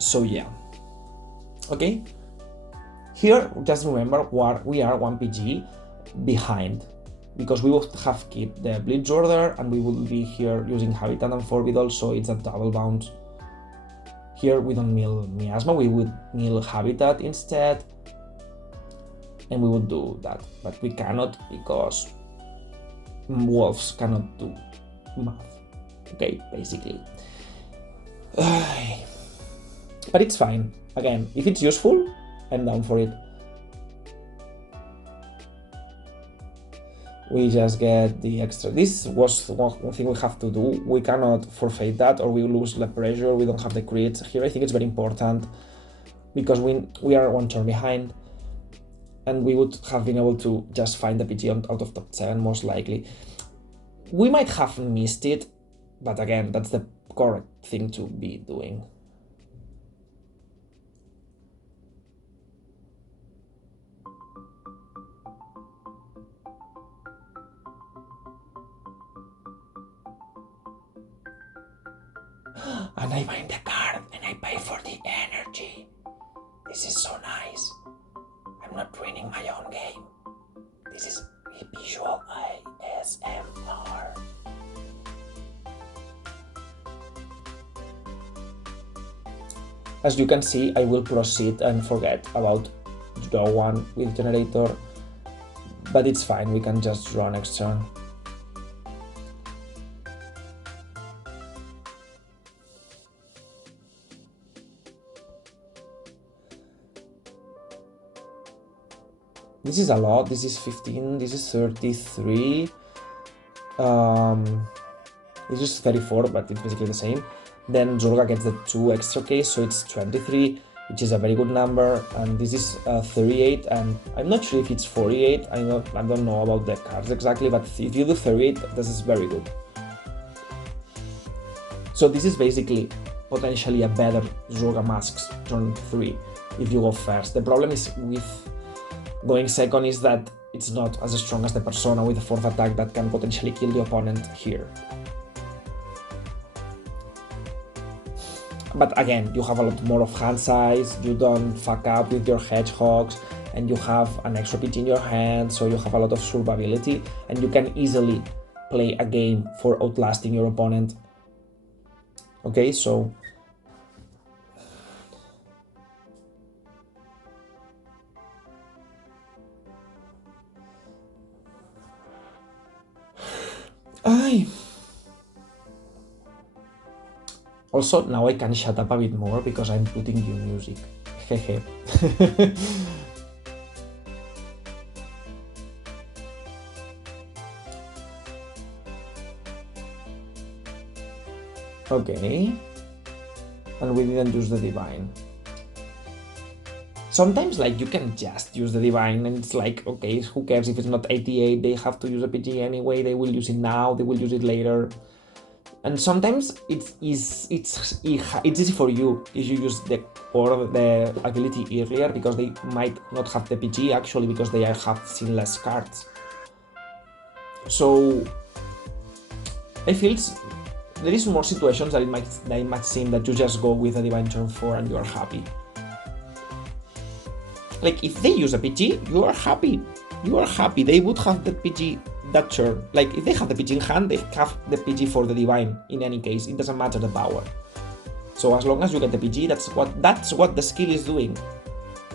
So yeah. Okay. Here, just remember we are 1 PG behind, because we will have kept the Blitz Order, and we will be here using Habitat and Forbidden, so it's a double bounce. Here we don't mill Miasma, we would mill Habitat instead, and we would do that. But we cannot, because wolves cannot do math, okay, basically. But it's fine. Again, if it's useful, I'm down for it. We just get the extra. This was one thing we have to do. We cannot forfeit that, or we lose the pressure. We don't have the crits. Here I think it's very important, because we are 1 turn behind, and we would have been able to just find the PG out of top 7, most likely. We might have missed it, but again, that's the correct thing to be doing. And I bind the card, and I pay for the energy. This is so nice. I'm not ruining my own game. This is visual ASMR. As you can see, I will proceed and forget about draw 1 with generator, but it's fine, we can just draw next turn. This is a lot. This is 15, this is 33, this is 34, but it's basically the same. Then Zorga gets the 2 extra Ks, so it's 23, which is a very good number, and this is 38, and I'm not sure if it's 48, I don't know about the cards exactly, but if you do 38, this is very good. So this is basically potentially a better Zorga Masks turn 3 if you go first. The problem is with going second is that it's not as strong as the Persona with the 4th attack that can potentially kill the opponent here. But again, you have a lot more of hand size, you don't fuck up with your hedgehogs, and you have an extra pitch in your hand, so you have a lot of survivability, and you can easily play a game for outlasting your opponent. Okay, so also, now I can shut up a bit more because I'm putting new music. Hehe. Okay. And we didn't use the Divine. Sometimes, like, you can just use the Divine and it's like, okay, who cares if it's not 88, they have to use a PG anyway, they will use it now, they will use it later. And sometimes it's easy for you if you use the ability earlier, because they might not have the PG actually, because they have seen less cards. So I feel there is more situations that it might seem that you just go with a Divine turn 4 and you are happy. Like, if they use a PG, you are happy. You are happy. They would have the PG that turn. Like, if they have the PG in hand, they have the PG for the Divine. In any case, it doesn't matter the power. So as long as you get the PG, that's what the skill is doing.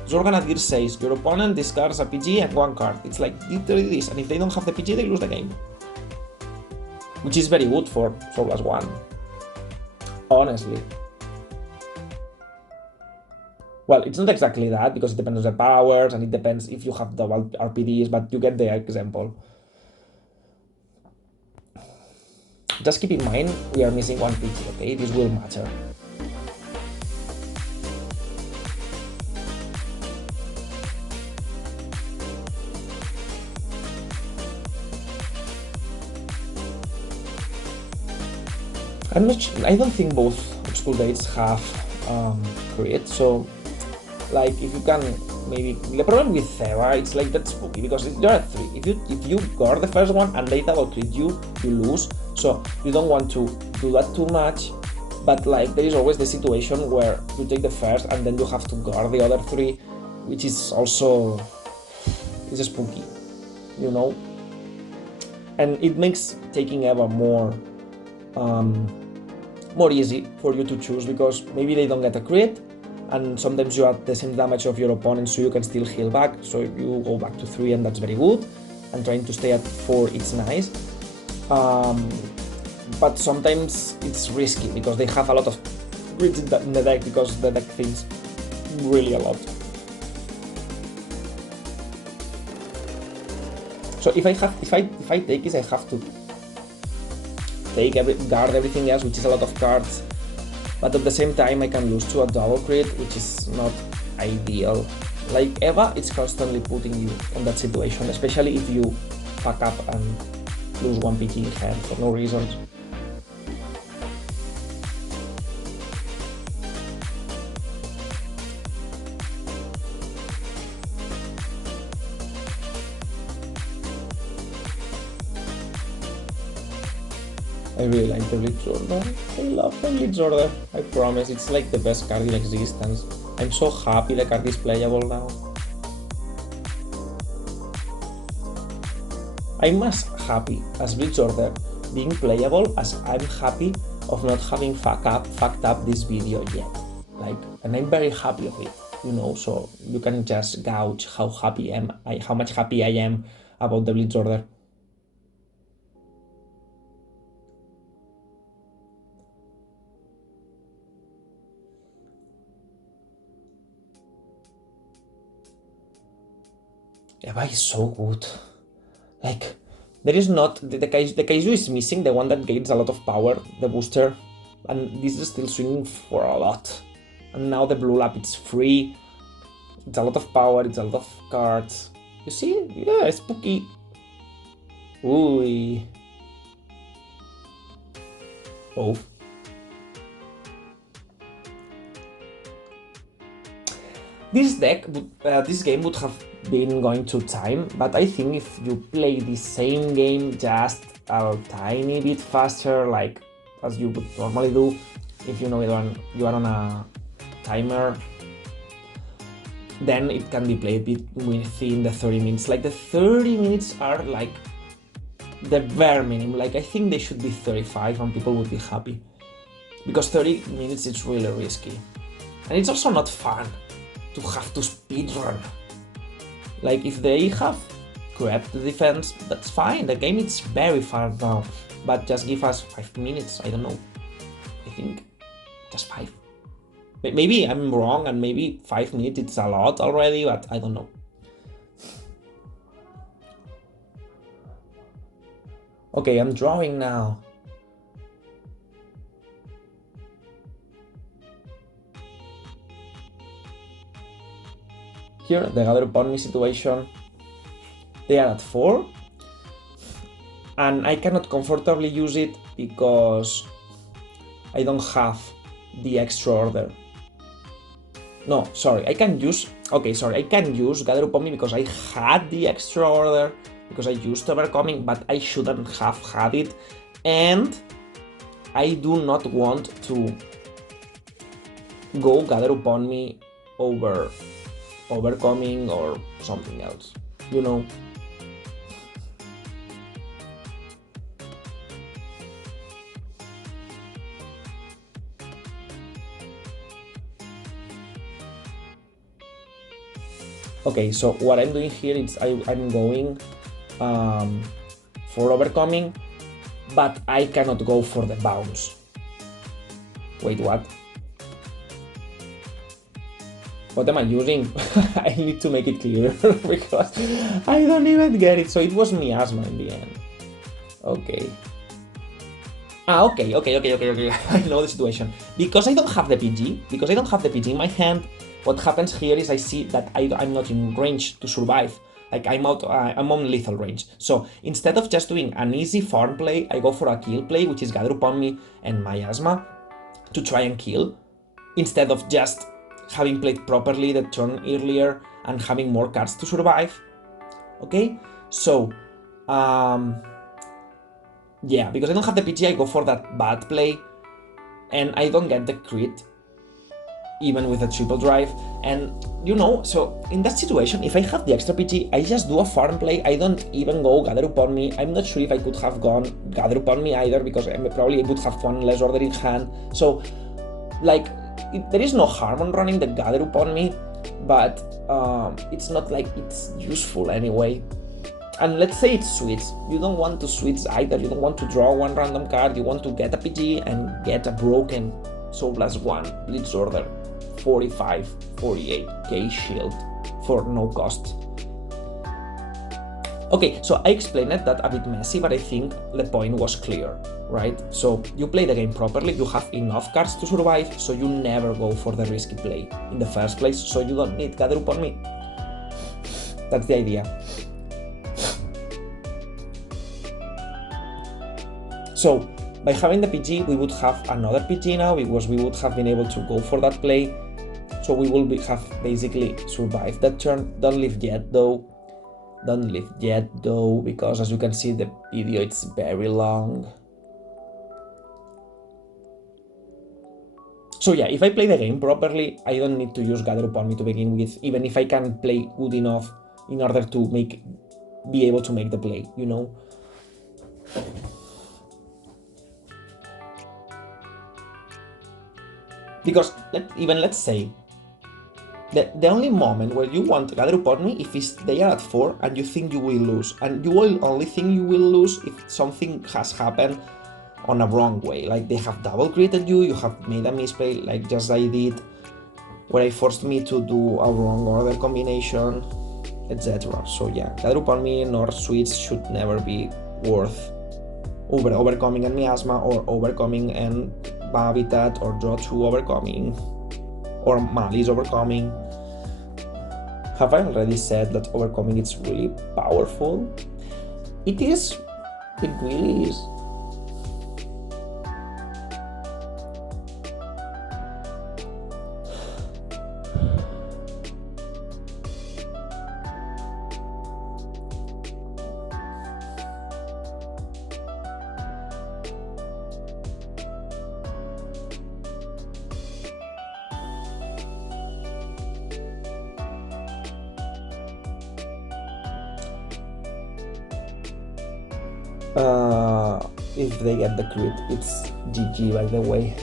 Zorga Nadir says, your opponent discards a PG and 1 card. It's like literally this, and if they don't have the PG, they lose the game. Which is very good for 4+1. Honestly. Well, it's not exactly that, because it depends on the powers, and it depends if you have double RPDs, but you get the example. Just keep in mind, we are missing 1 PG, okay? This will matter. I don't think both school dates have crit, so like if you can maybe the problem with Theva, it's like that's spooky, because you're at 3. If you guard the first one and they double crit you lose. So you don't want to do that too much, but like there is always the situation where you take the first and then you have to guard the other 3, which is also spooky, you know. And it makes taking Eva more easy for you to choose, because maybe they don't get a crit, and sometimes you add the same damage of your opponent, so you can still heal back, so you go back to 3 and that's very good, and trying to stay at 4, it's nice. But sometimes it's risky, because they have a lot of crits in the deck, because the deck thinks really a lot. So if I take this, I have to guard everything else, which is a lot of cards, but at the same time I can lose to a double crit, which is not ideal. Like Eva, it's constantly putting you on that situation, especially if you fuck up and lose 1 PG in hand for no reason. I really like the Blitz Order. I love the Blitz Order. I promise, it's like the best card in existence. I'm so happy the card is playable now. I'm as happy as Blitz Order being playable as I'm happy of not having fucked up this video yet. Like, and I'm very happy of it, you know. So you can just gauge how much happy I am about the Blitz Order. Eva is so good. Like, there is not the Kaiju is missing, the one that gains a lot of power, the booster, and this is still swinging for a lot. And now the blue lap, it's free. It's a lot of power, it's a lot of cards. You see? Yeah, it's spooky. Ooh. Oh. This deck, this game would have been going to time, but I think if you play the same game just a tiny bit faster, like as you would normally do, if you know you are on a timer, then it can be played within the 30 minutes. Like the 30 minutes are like the bare minimum. Like I think they should be 35 and people would be happy, because 30 minutes is really risky, and it's also not fun to have to speedrun. Like if they have crept the defense, that's fine, the game is very far now, but just give us 5 minutes, I don't know, I think just 5. Maybe I'm wrong and maybe 5 minutes it's a lot already, but I don't know. Okay, I'm drawing now. Here, the other opponent situation, they are at 4, and I cannot comfortably use it because I don't have the extra order. No, sorry, I can use... Okay, sorry, I can use Gather Upon Me because I had the extra order, because I used Overcoming, but I shouldn't have had it, and I do not want to go Gather Upon Me over Overcoming or something else, you know? Okay, so what I'm doing here is I'm going for Overcoming, but I cannot go for the bounce. Wait, what? What am I using? I need to make it clear because I don't even get it. So it was miasma in the end. Okay. Okay. I know the situation. Because I don't have the PG in my hand, what happens here is I see that I'm not in range to survive. Like I'm on lethal range. So instead of just doing an easy farm play, I go for a kill play, which is Gather Upon Me and miasma to try and kill, instead of just having played properly the turn earlier and having more cards to survive. Okay, so yeah, because I don't have the PG, I go for that bad play, and I don't get the crit, even with a triple drive. And you know, so in that situation, if I have the extra PG, I just do a farm play. I don't even go Gather Upon Me. I'm not sure if I could have gone Gather Upon Me either, because I probably would have one less order in hand. So, like, there is no harm on running the Gather Upon Me, but it's not like it's useful anyway. And let's say it's switch. You don't want to switch either. You don't want to draw one random card. You want to get a PG and get a broken Soul Blast 1 Blitz Order 45, 48k shield for no cost. Okay, so I explained that a bit messy, but I think the point was clear, right? So you play the game properly, you have enough cards to survive, so you never go for the risky play in the first place, so you don't need Gather Upon Me. That's the idea. So by having the PG, we would have another PG now, because we would have been able to go for that play. So we will have basically survived that turn. Don't leave yet though, because as you can see, the video it's very long. So yeah, if I play the game properly, I don't need to use Gather Upon Me to begin with, even if I can play good enough in order to be able to make the play, you know? Because let's say the only moment where you want to Gather Upon Me if they are at 4 and you think you will lose, and you will only think you will lose if something has happened on a wrong way, like they have double critted you have made a misplay, like just I did, where I forced me to do a wrong order combination, etc. So yeah, Gather Upon Me nor switch should never be worth Overcoming and miasma, or Overcoming and habitat, or draw 2 Overcoming, or Malice Overcoming. Have I already said that Overcoming is really powerful? It is. It really is. If they get the crit, it's GG, by the way.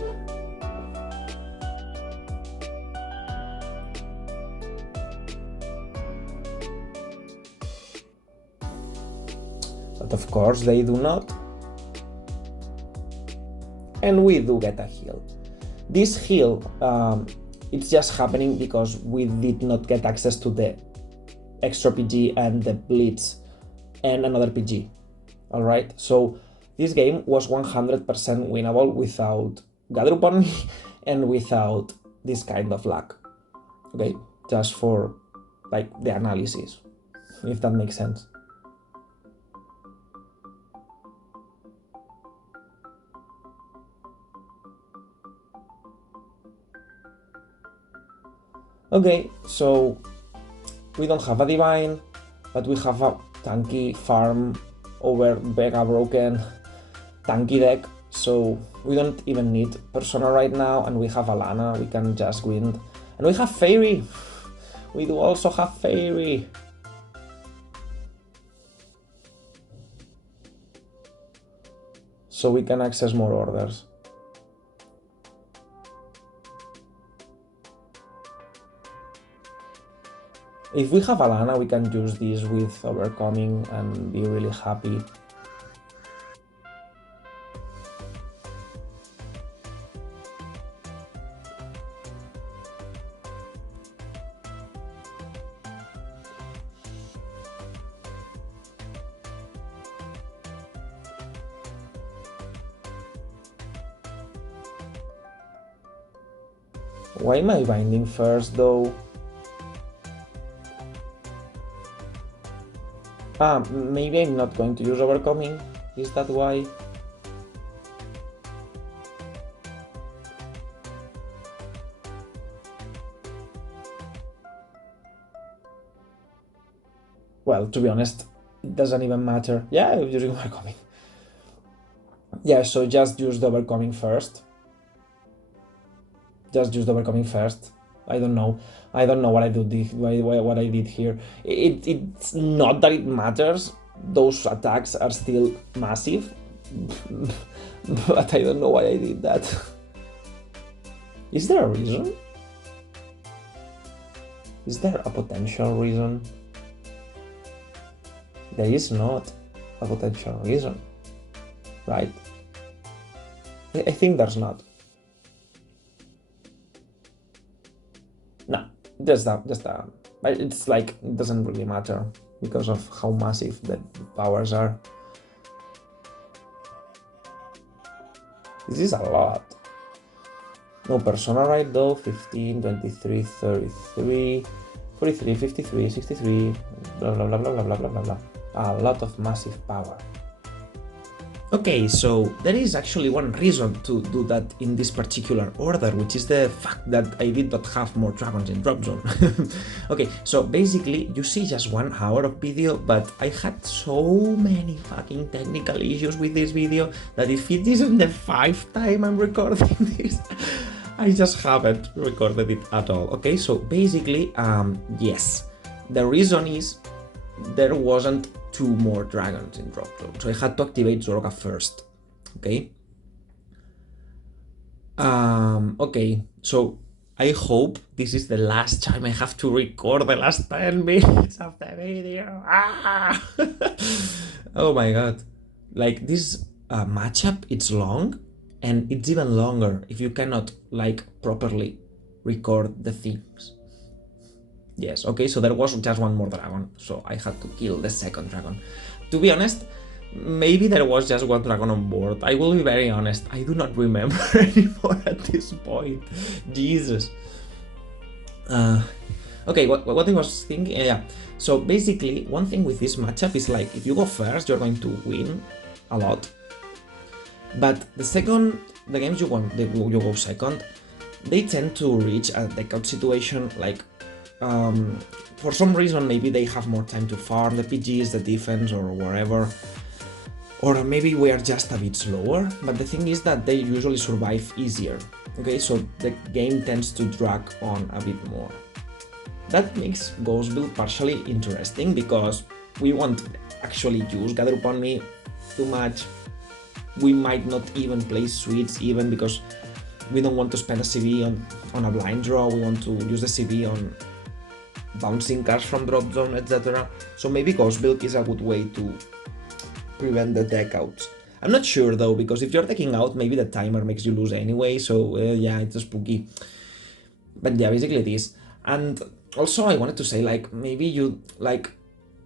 But of course they do not. And we do get a heal. This heal, it's just happening because we did not get access to the extra PG and the Blitz and another PG. Alright, so this game was 100% winnable without Gather Upon Me and without this kind of luck. Okay, just for like the analysis, if that makes sense. Okay, so we don't have a divine, but we have a tanky farm over Vega broken tanky deck, so we don't even need Persona right now, and we have Alana, we can just win. And we have Fairy! We do also have Fairy! So we can access more orders. If we have Alana, we can use this with Overcoming and be really happy. Why am I binding first though? Maybe I'm not going to use Overcoming. Is that why? Well, to be honest, it doesn't even matter. Yeah, I'm using Overcoming. Yeah, so just use the Overcoming first. Just use the Overcoming first. I don't know what I did here. It's not that it matters. Those attacks are still massive, but I don't know why I did that. Is there a reason? Is there a potential reason? There is not a potential reason, right? I think there's not. No, just that. It's like, it doesn't really matter because of how massive the powers are. This is a lot. No Persona right though, 15, 23, 33, 43, 53, 63, blah blah blah blah blah blah blah blah. A lot of massive power. Okay, so there is actually one reason to do that in this particular order, which is the fact that I did not have more dragons in drop zone. Okay, so basically you see just 1 hour of video, but I had so many fucking technical issues with this video that if it isn't the 5th time I'm recording this, I just haven't recorded it at all. Okay, so basically, yes, the reason is there wasn't 2 more dragons in drop zone, so I had to activate Zorga first. Okay. Okay, so I hope this is the last time I have to record the last 10 minutes of the video. Oh my god. Like, this matchup, it's long, and it's even longer if you cannot, like, properly record the things. Yes, okay, so there was just 1 more dragon, so I had to kill the 2nd dragon. To be honest, maybe there was just 1 dragon on board. I will be very honest, I do not remember anymore at this point. Jesus. Okay, what I was thinking, yeah. So basically, one thing with this matchup is like, if you go first, you're going to win a lot. But the games you go second, they tend to reach a deck-out situation, like, for some reason maybe they have more time to farm the PGs, the defense, or whatever, or maybe we are just a bit slower, but the thing is that they usually survive easier. Okay, so the game tends to drag on a bit more. That makes Ghost build partially interesting because we won't actually use Gather Upon Me too much. We might not even play Sweets even because we don't want to spend a CV on a blind draw. We want to use the CV on bouncing cards from drop zone, etc. So maybe Ghost build is a good way to prevent the deck outs. I'm not sure though, because if you're decking out, maybe the timer makes you lose anyway, so yeah, it's spooky. But yeah, basically it is. And also I wanted to say, like, maybe you, like,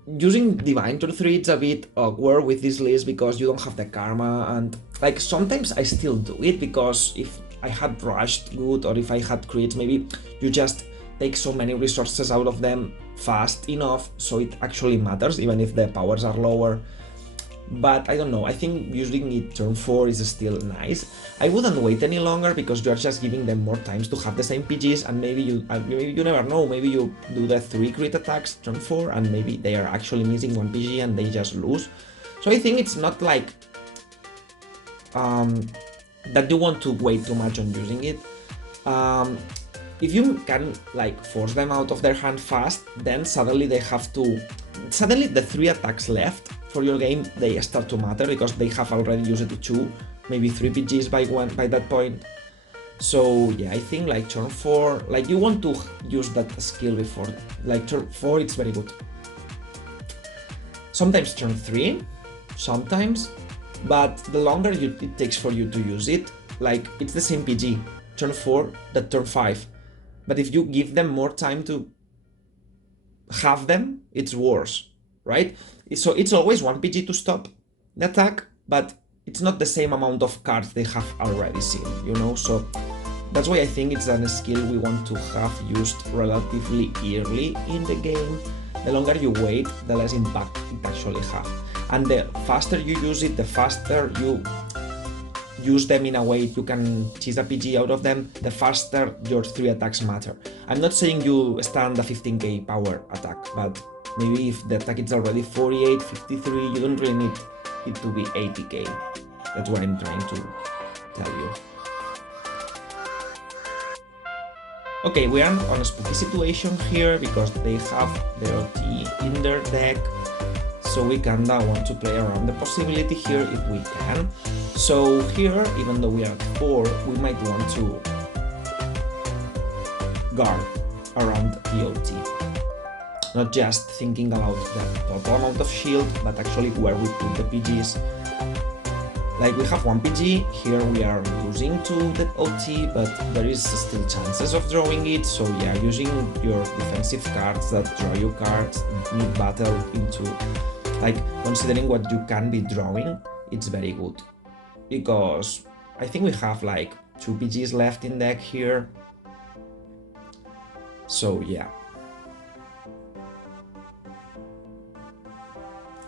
using Divine Tour 3, it's a bit awkward with this list because you don't have the karma, and like sometimes I still do it because if I had rushed good or if I had creates, maybe you just take so many resources out of them fast enough so it actually matters even if the powers are lower. but I don't know, I think using it turn 4 is still nice. I wouldn't wait any longer because you're just giving them more times to have the same PGs, and maybe you never know, maybe you do the 3 crit attacks turn 4 and maybe they are actually missing 1 PG and they just lose. So I think it's not like that you want to wait too much on using it. If you can like force them out of their hand fast, then suddenly the 3 attacks left for your game, they start to matter because they have already used 2, maybe 3 PGs by that point. So yeah, I think like turn 4, like you want to use that skill before, like turn 4 it's very good. Sometimes turn 3, sometimes, but the longer it takes for you to use it, like it's the same PG, turn 4 that turn 5. But if you give them more time to have them, it's worse, right? So it's always 1 PG to stop the attack, but it's not the same amount of cards they have already seen, you know? So that's why I think it's a skill we want to have used relatively early in the game. The longer you wait, the less impact it actually has. And the faster you use it, the faster you use them in a way you can cheese a PG out of them, the faster your 3 attacks matter. I'm not saying you stand a 15k power attack, but maybe if the attack is already 48, 53, you don't really need it to be 80k. That's what I'm trying to tell you. Okay, we are on a spooky situation here because they have their OT in their deck, so we kinda want to play around the possibility here if we can. So here, even though we are at 4, we might want to guard around the OT. Not just thinking about the total amount of shield, but actually where we put the PGs. Like we have 1 PG, here we are losing to the OT, but there is still chances of drawing it, so yeah, using your defensive cards that draw you cards mid-battle into, like, considering what you can be drawing, it's very good. Because I think we have like 2 PGs left in deck here. So yeah.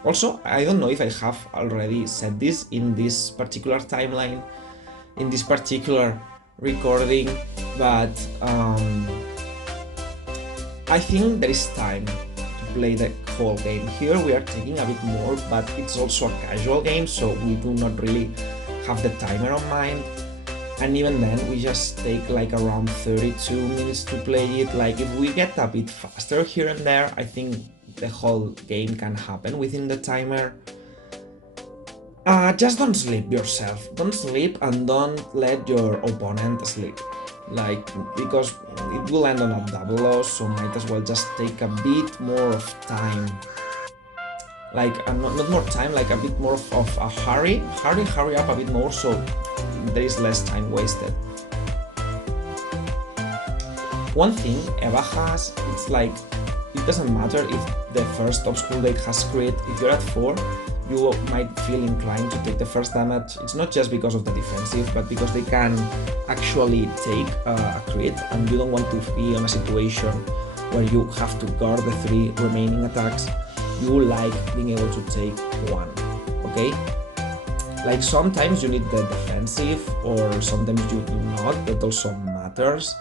Also, I don't know if I have already said this in this particular timeline, in this particular recording, but I think there is time to play the whole game. Here we are taking a bit more, but it's also a casual game, so we do not really have the timer on mind, and even then we just take like around 32 minutes to play it. Like if we get a bit faster here and there, I think the whole game can happen within the timer. Just don't sleep yourself, don't sleep and don't let your opponent sleep, like, because it will end on a double loss, so might as well just take a bit more of time. Like, not more time, like a bit more of a hurry up a bit more, so there is less time wasted. One thing Eva has, it's like, it doesn't matter if the first obstacle deck has crit, if you're at 4, you might feel inclined to take the first damage. It's not just because of the defensive, but because they can actually take a crit, and you don't want to be in a situation where you have to guard the 3 remaining attacks. You like being able to take 1, okay? Like sometimes you need the defensive, or sometimes you do not, that also matters.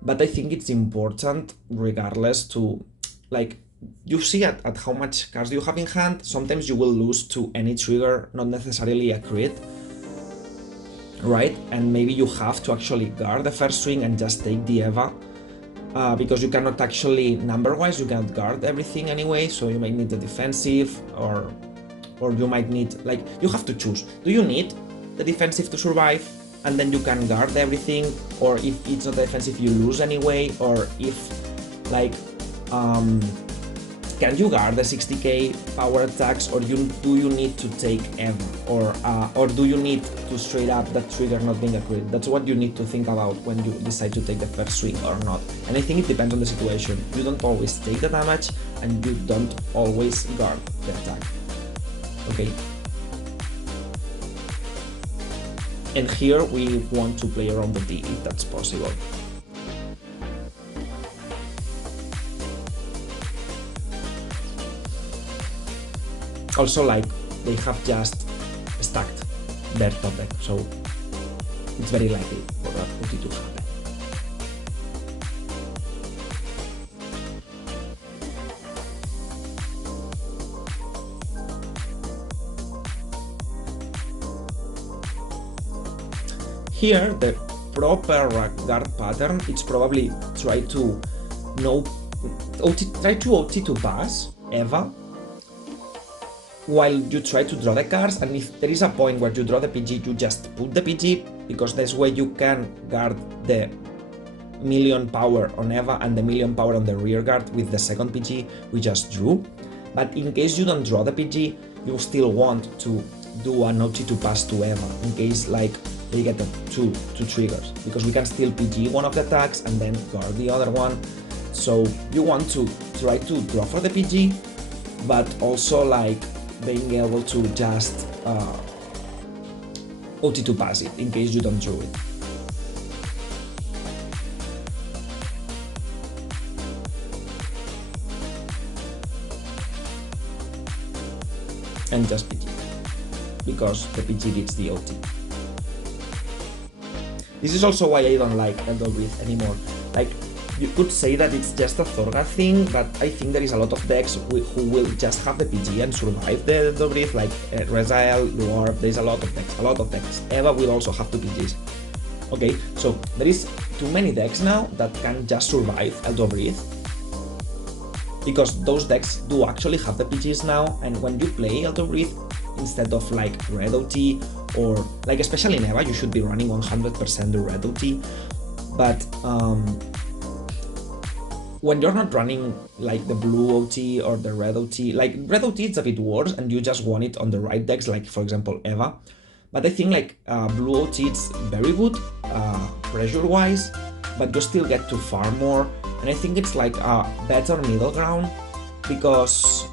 But I think it's important regardless to, like, you see at how much cards you have in hand, sometimes you will lose to any trigger, not necessarily a crit, right? And maybe you have to actually guard the first swing and just take the Eva, because you cannot actually, number-wise, you cannot guard everything anyway, so you might need the defensive, or you might need, like, you have to choose. Do you need the defensive to survive, and then you can guard everything, or if it's not defensive, you lose anyway, or if, like, can you guard the 60k power attacks, or do you need to take Eva, or do you need to straight up that trigger not being a crit? That's what you need to think about when you decide to take the first swing or not. And I think it depends on the situation. You don't always take the damage, and you don't always guard the attack. Okay. And here we want to play around the D if that's possible. Also, like, they have just stacked their top deck, so it's very likely for that OT to happen. Here, the proper guard pattern, it's probably try to OT to pass Eva while you try to draw the cards, and if there is a point where you draw the PG, you just put the PG, because this way you can guard the million power on Eva and the million power on the rear guard with the second PG we just drew. But in case you don't draw the PG, you still want to do an OT to pass to Eva, in case like they get the two triggers, because we can still PG one of the attacks and then guard the other one. So you want to try to draw for the PG, but also like being able to just OT to pass it in case you don't draw it. And just PG, because the PG gets the OT. This is also why I don't like Eldritch anymore. Like, you could say that it's just a Zorga thing, but I think there is a lot of decks who will just have the PG and survive the Eldritch, like Rezael, Dwarf, there's a lot of decks. Eva will also have 2 PGs. Okay, so there is too many decks now that can just survive Eldritch, because those decks do actually have the PGs now, and when you play Eldritch, instead of like red OT, or like especially in Eva, you should be running 100% the red OT, but when you're not running like the blue OT or the red OT, like red OT it's a bit worse and you just want it on the right decks, like for example Eva, but I think like blue OT it's very good pressure wise, but you still get to farm more, and I think it's like a better middle ground, because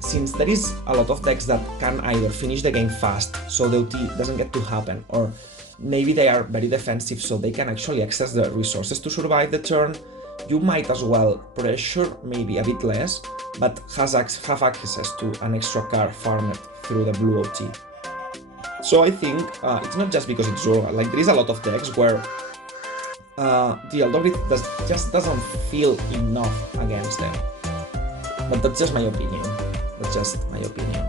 since there is a lot of decks that can either finish the game fast so the OT doesn't get to happen, or maybe they are very defensive so they can actually access the resources to survive the turn, you might as well pressure maybe a bit less, but have access to an extra card farmed through the blue OT. So I think it's not just because it's Zorga, like there is a lot of decks where the Eldritch just doesn't feel enough against them. But that's just my opinion. That's just my opinion.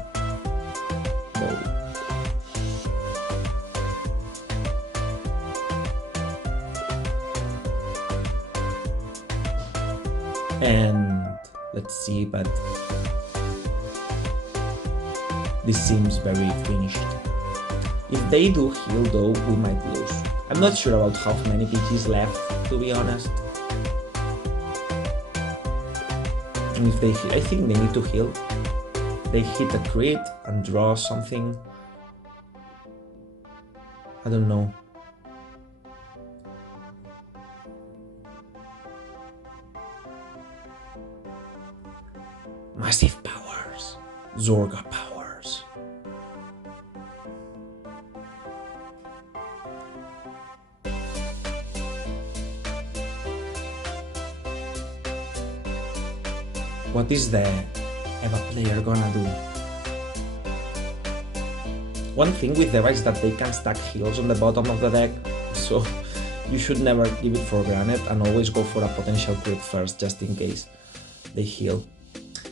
And let's see, but this seems very finished. If they do heal though, we might lose. I'm not sure about how many PGs left, to be honest. And if they heal, I think they need to heal. They hit a crit and draw something. I don't know. Massive powers. Zorga powers. What is the Eva player gonna do? One thing with Eva is that they can stack heals on the bottom of the deck, so you should never give it for granted and always go for a potential crit first, just in case they heal.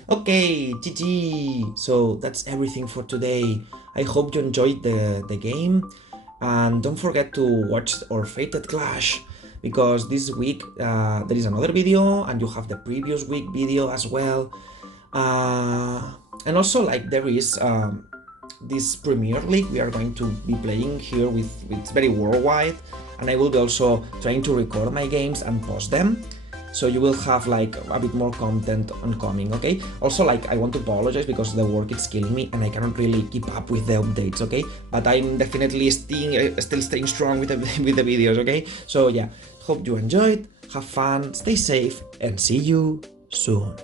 Okay, GG! So that's everything for today. I hope you enjoyed the game, and don't forget to watch our Fated Clash, because this week there is another video and you have the previous week video as well, and also like there is this Premier League we are going to be playing here with, it's very worldwide, and I will be also trying to record my games and post them, so you will have like a bit more content oncoming, okay? Also, like, I want to apologize because the work is killing me and I cannot really keep up with the updates, okay? But I'm definitely still staying strong with the videos, okay? So yeah, hope you enjoyed, have fun, stay safe, and see you soon.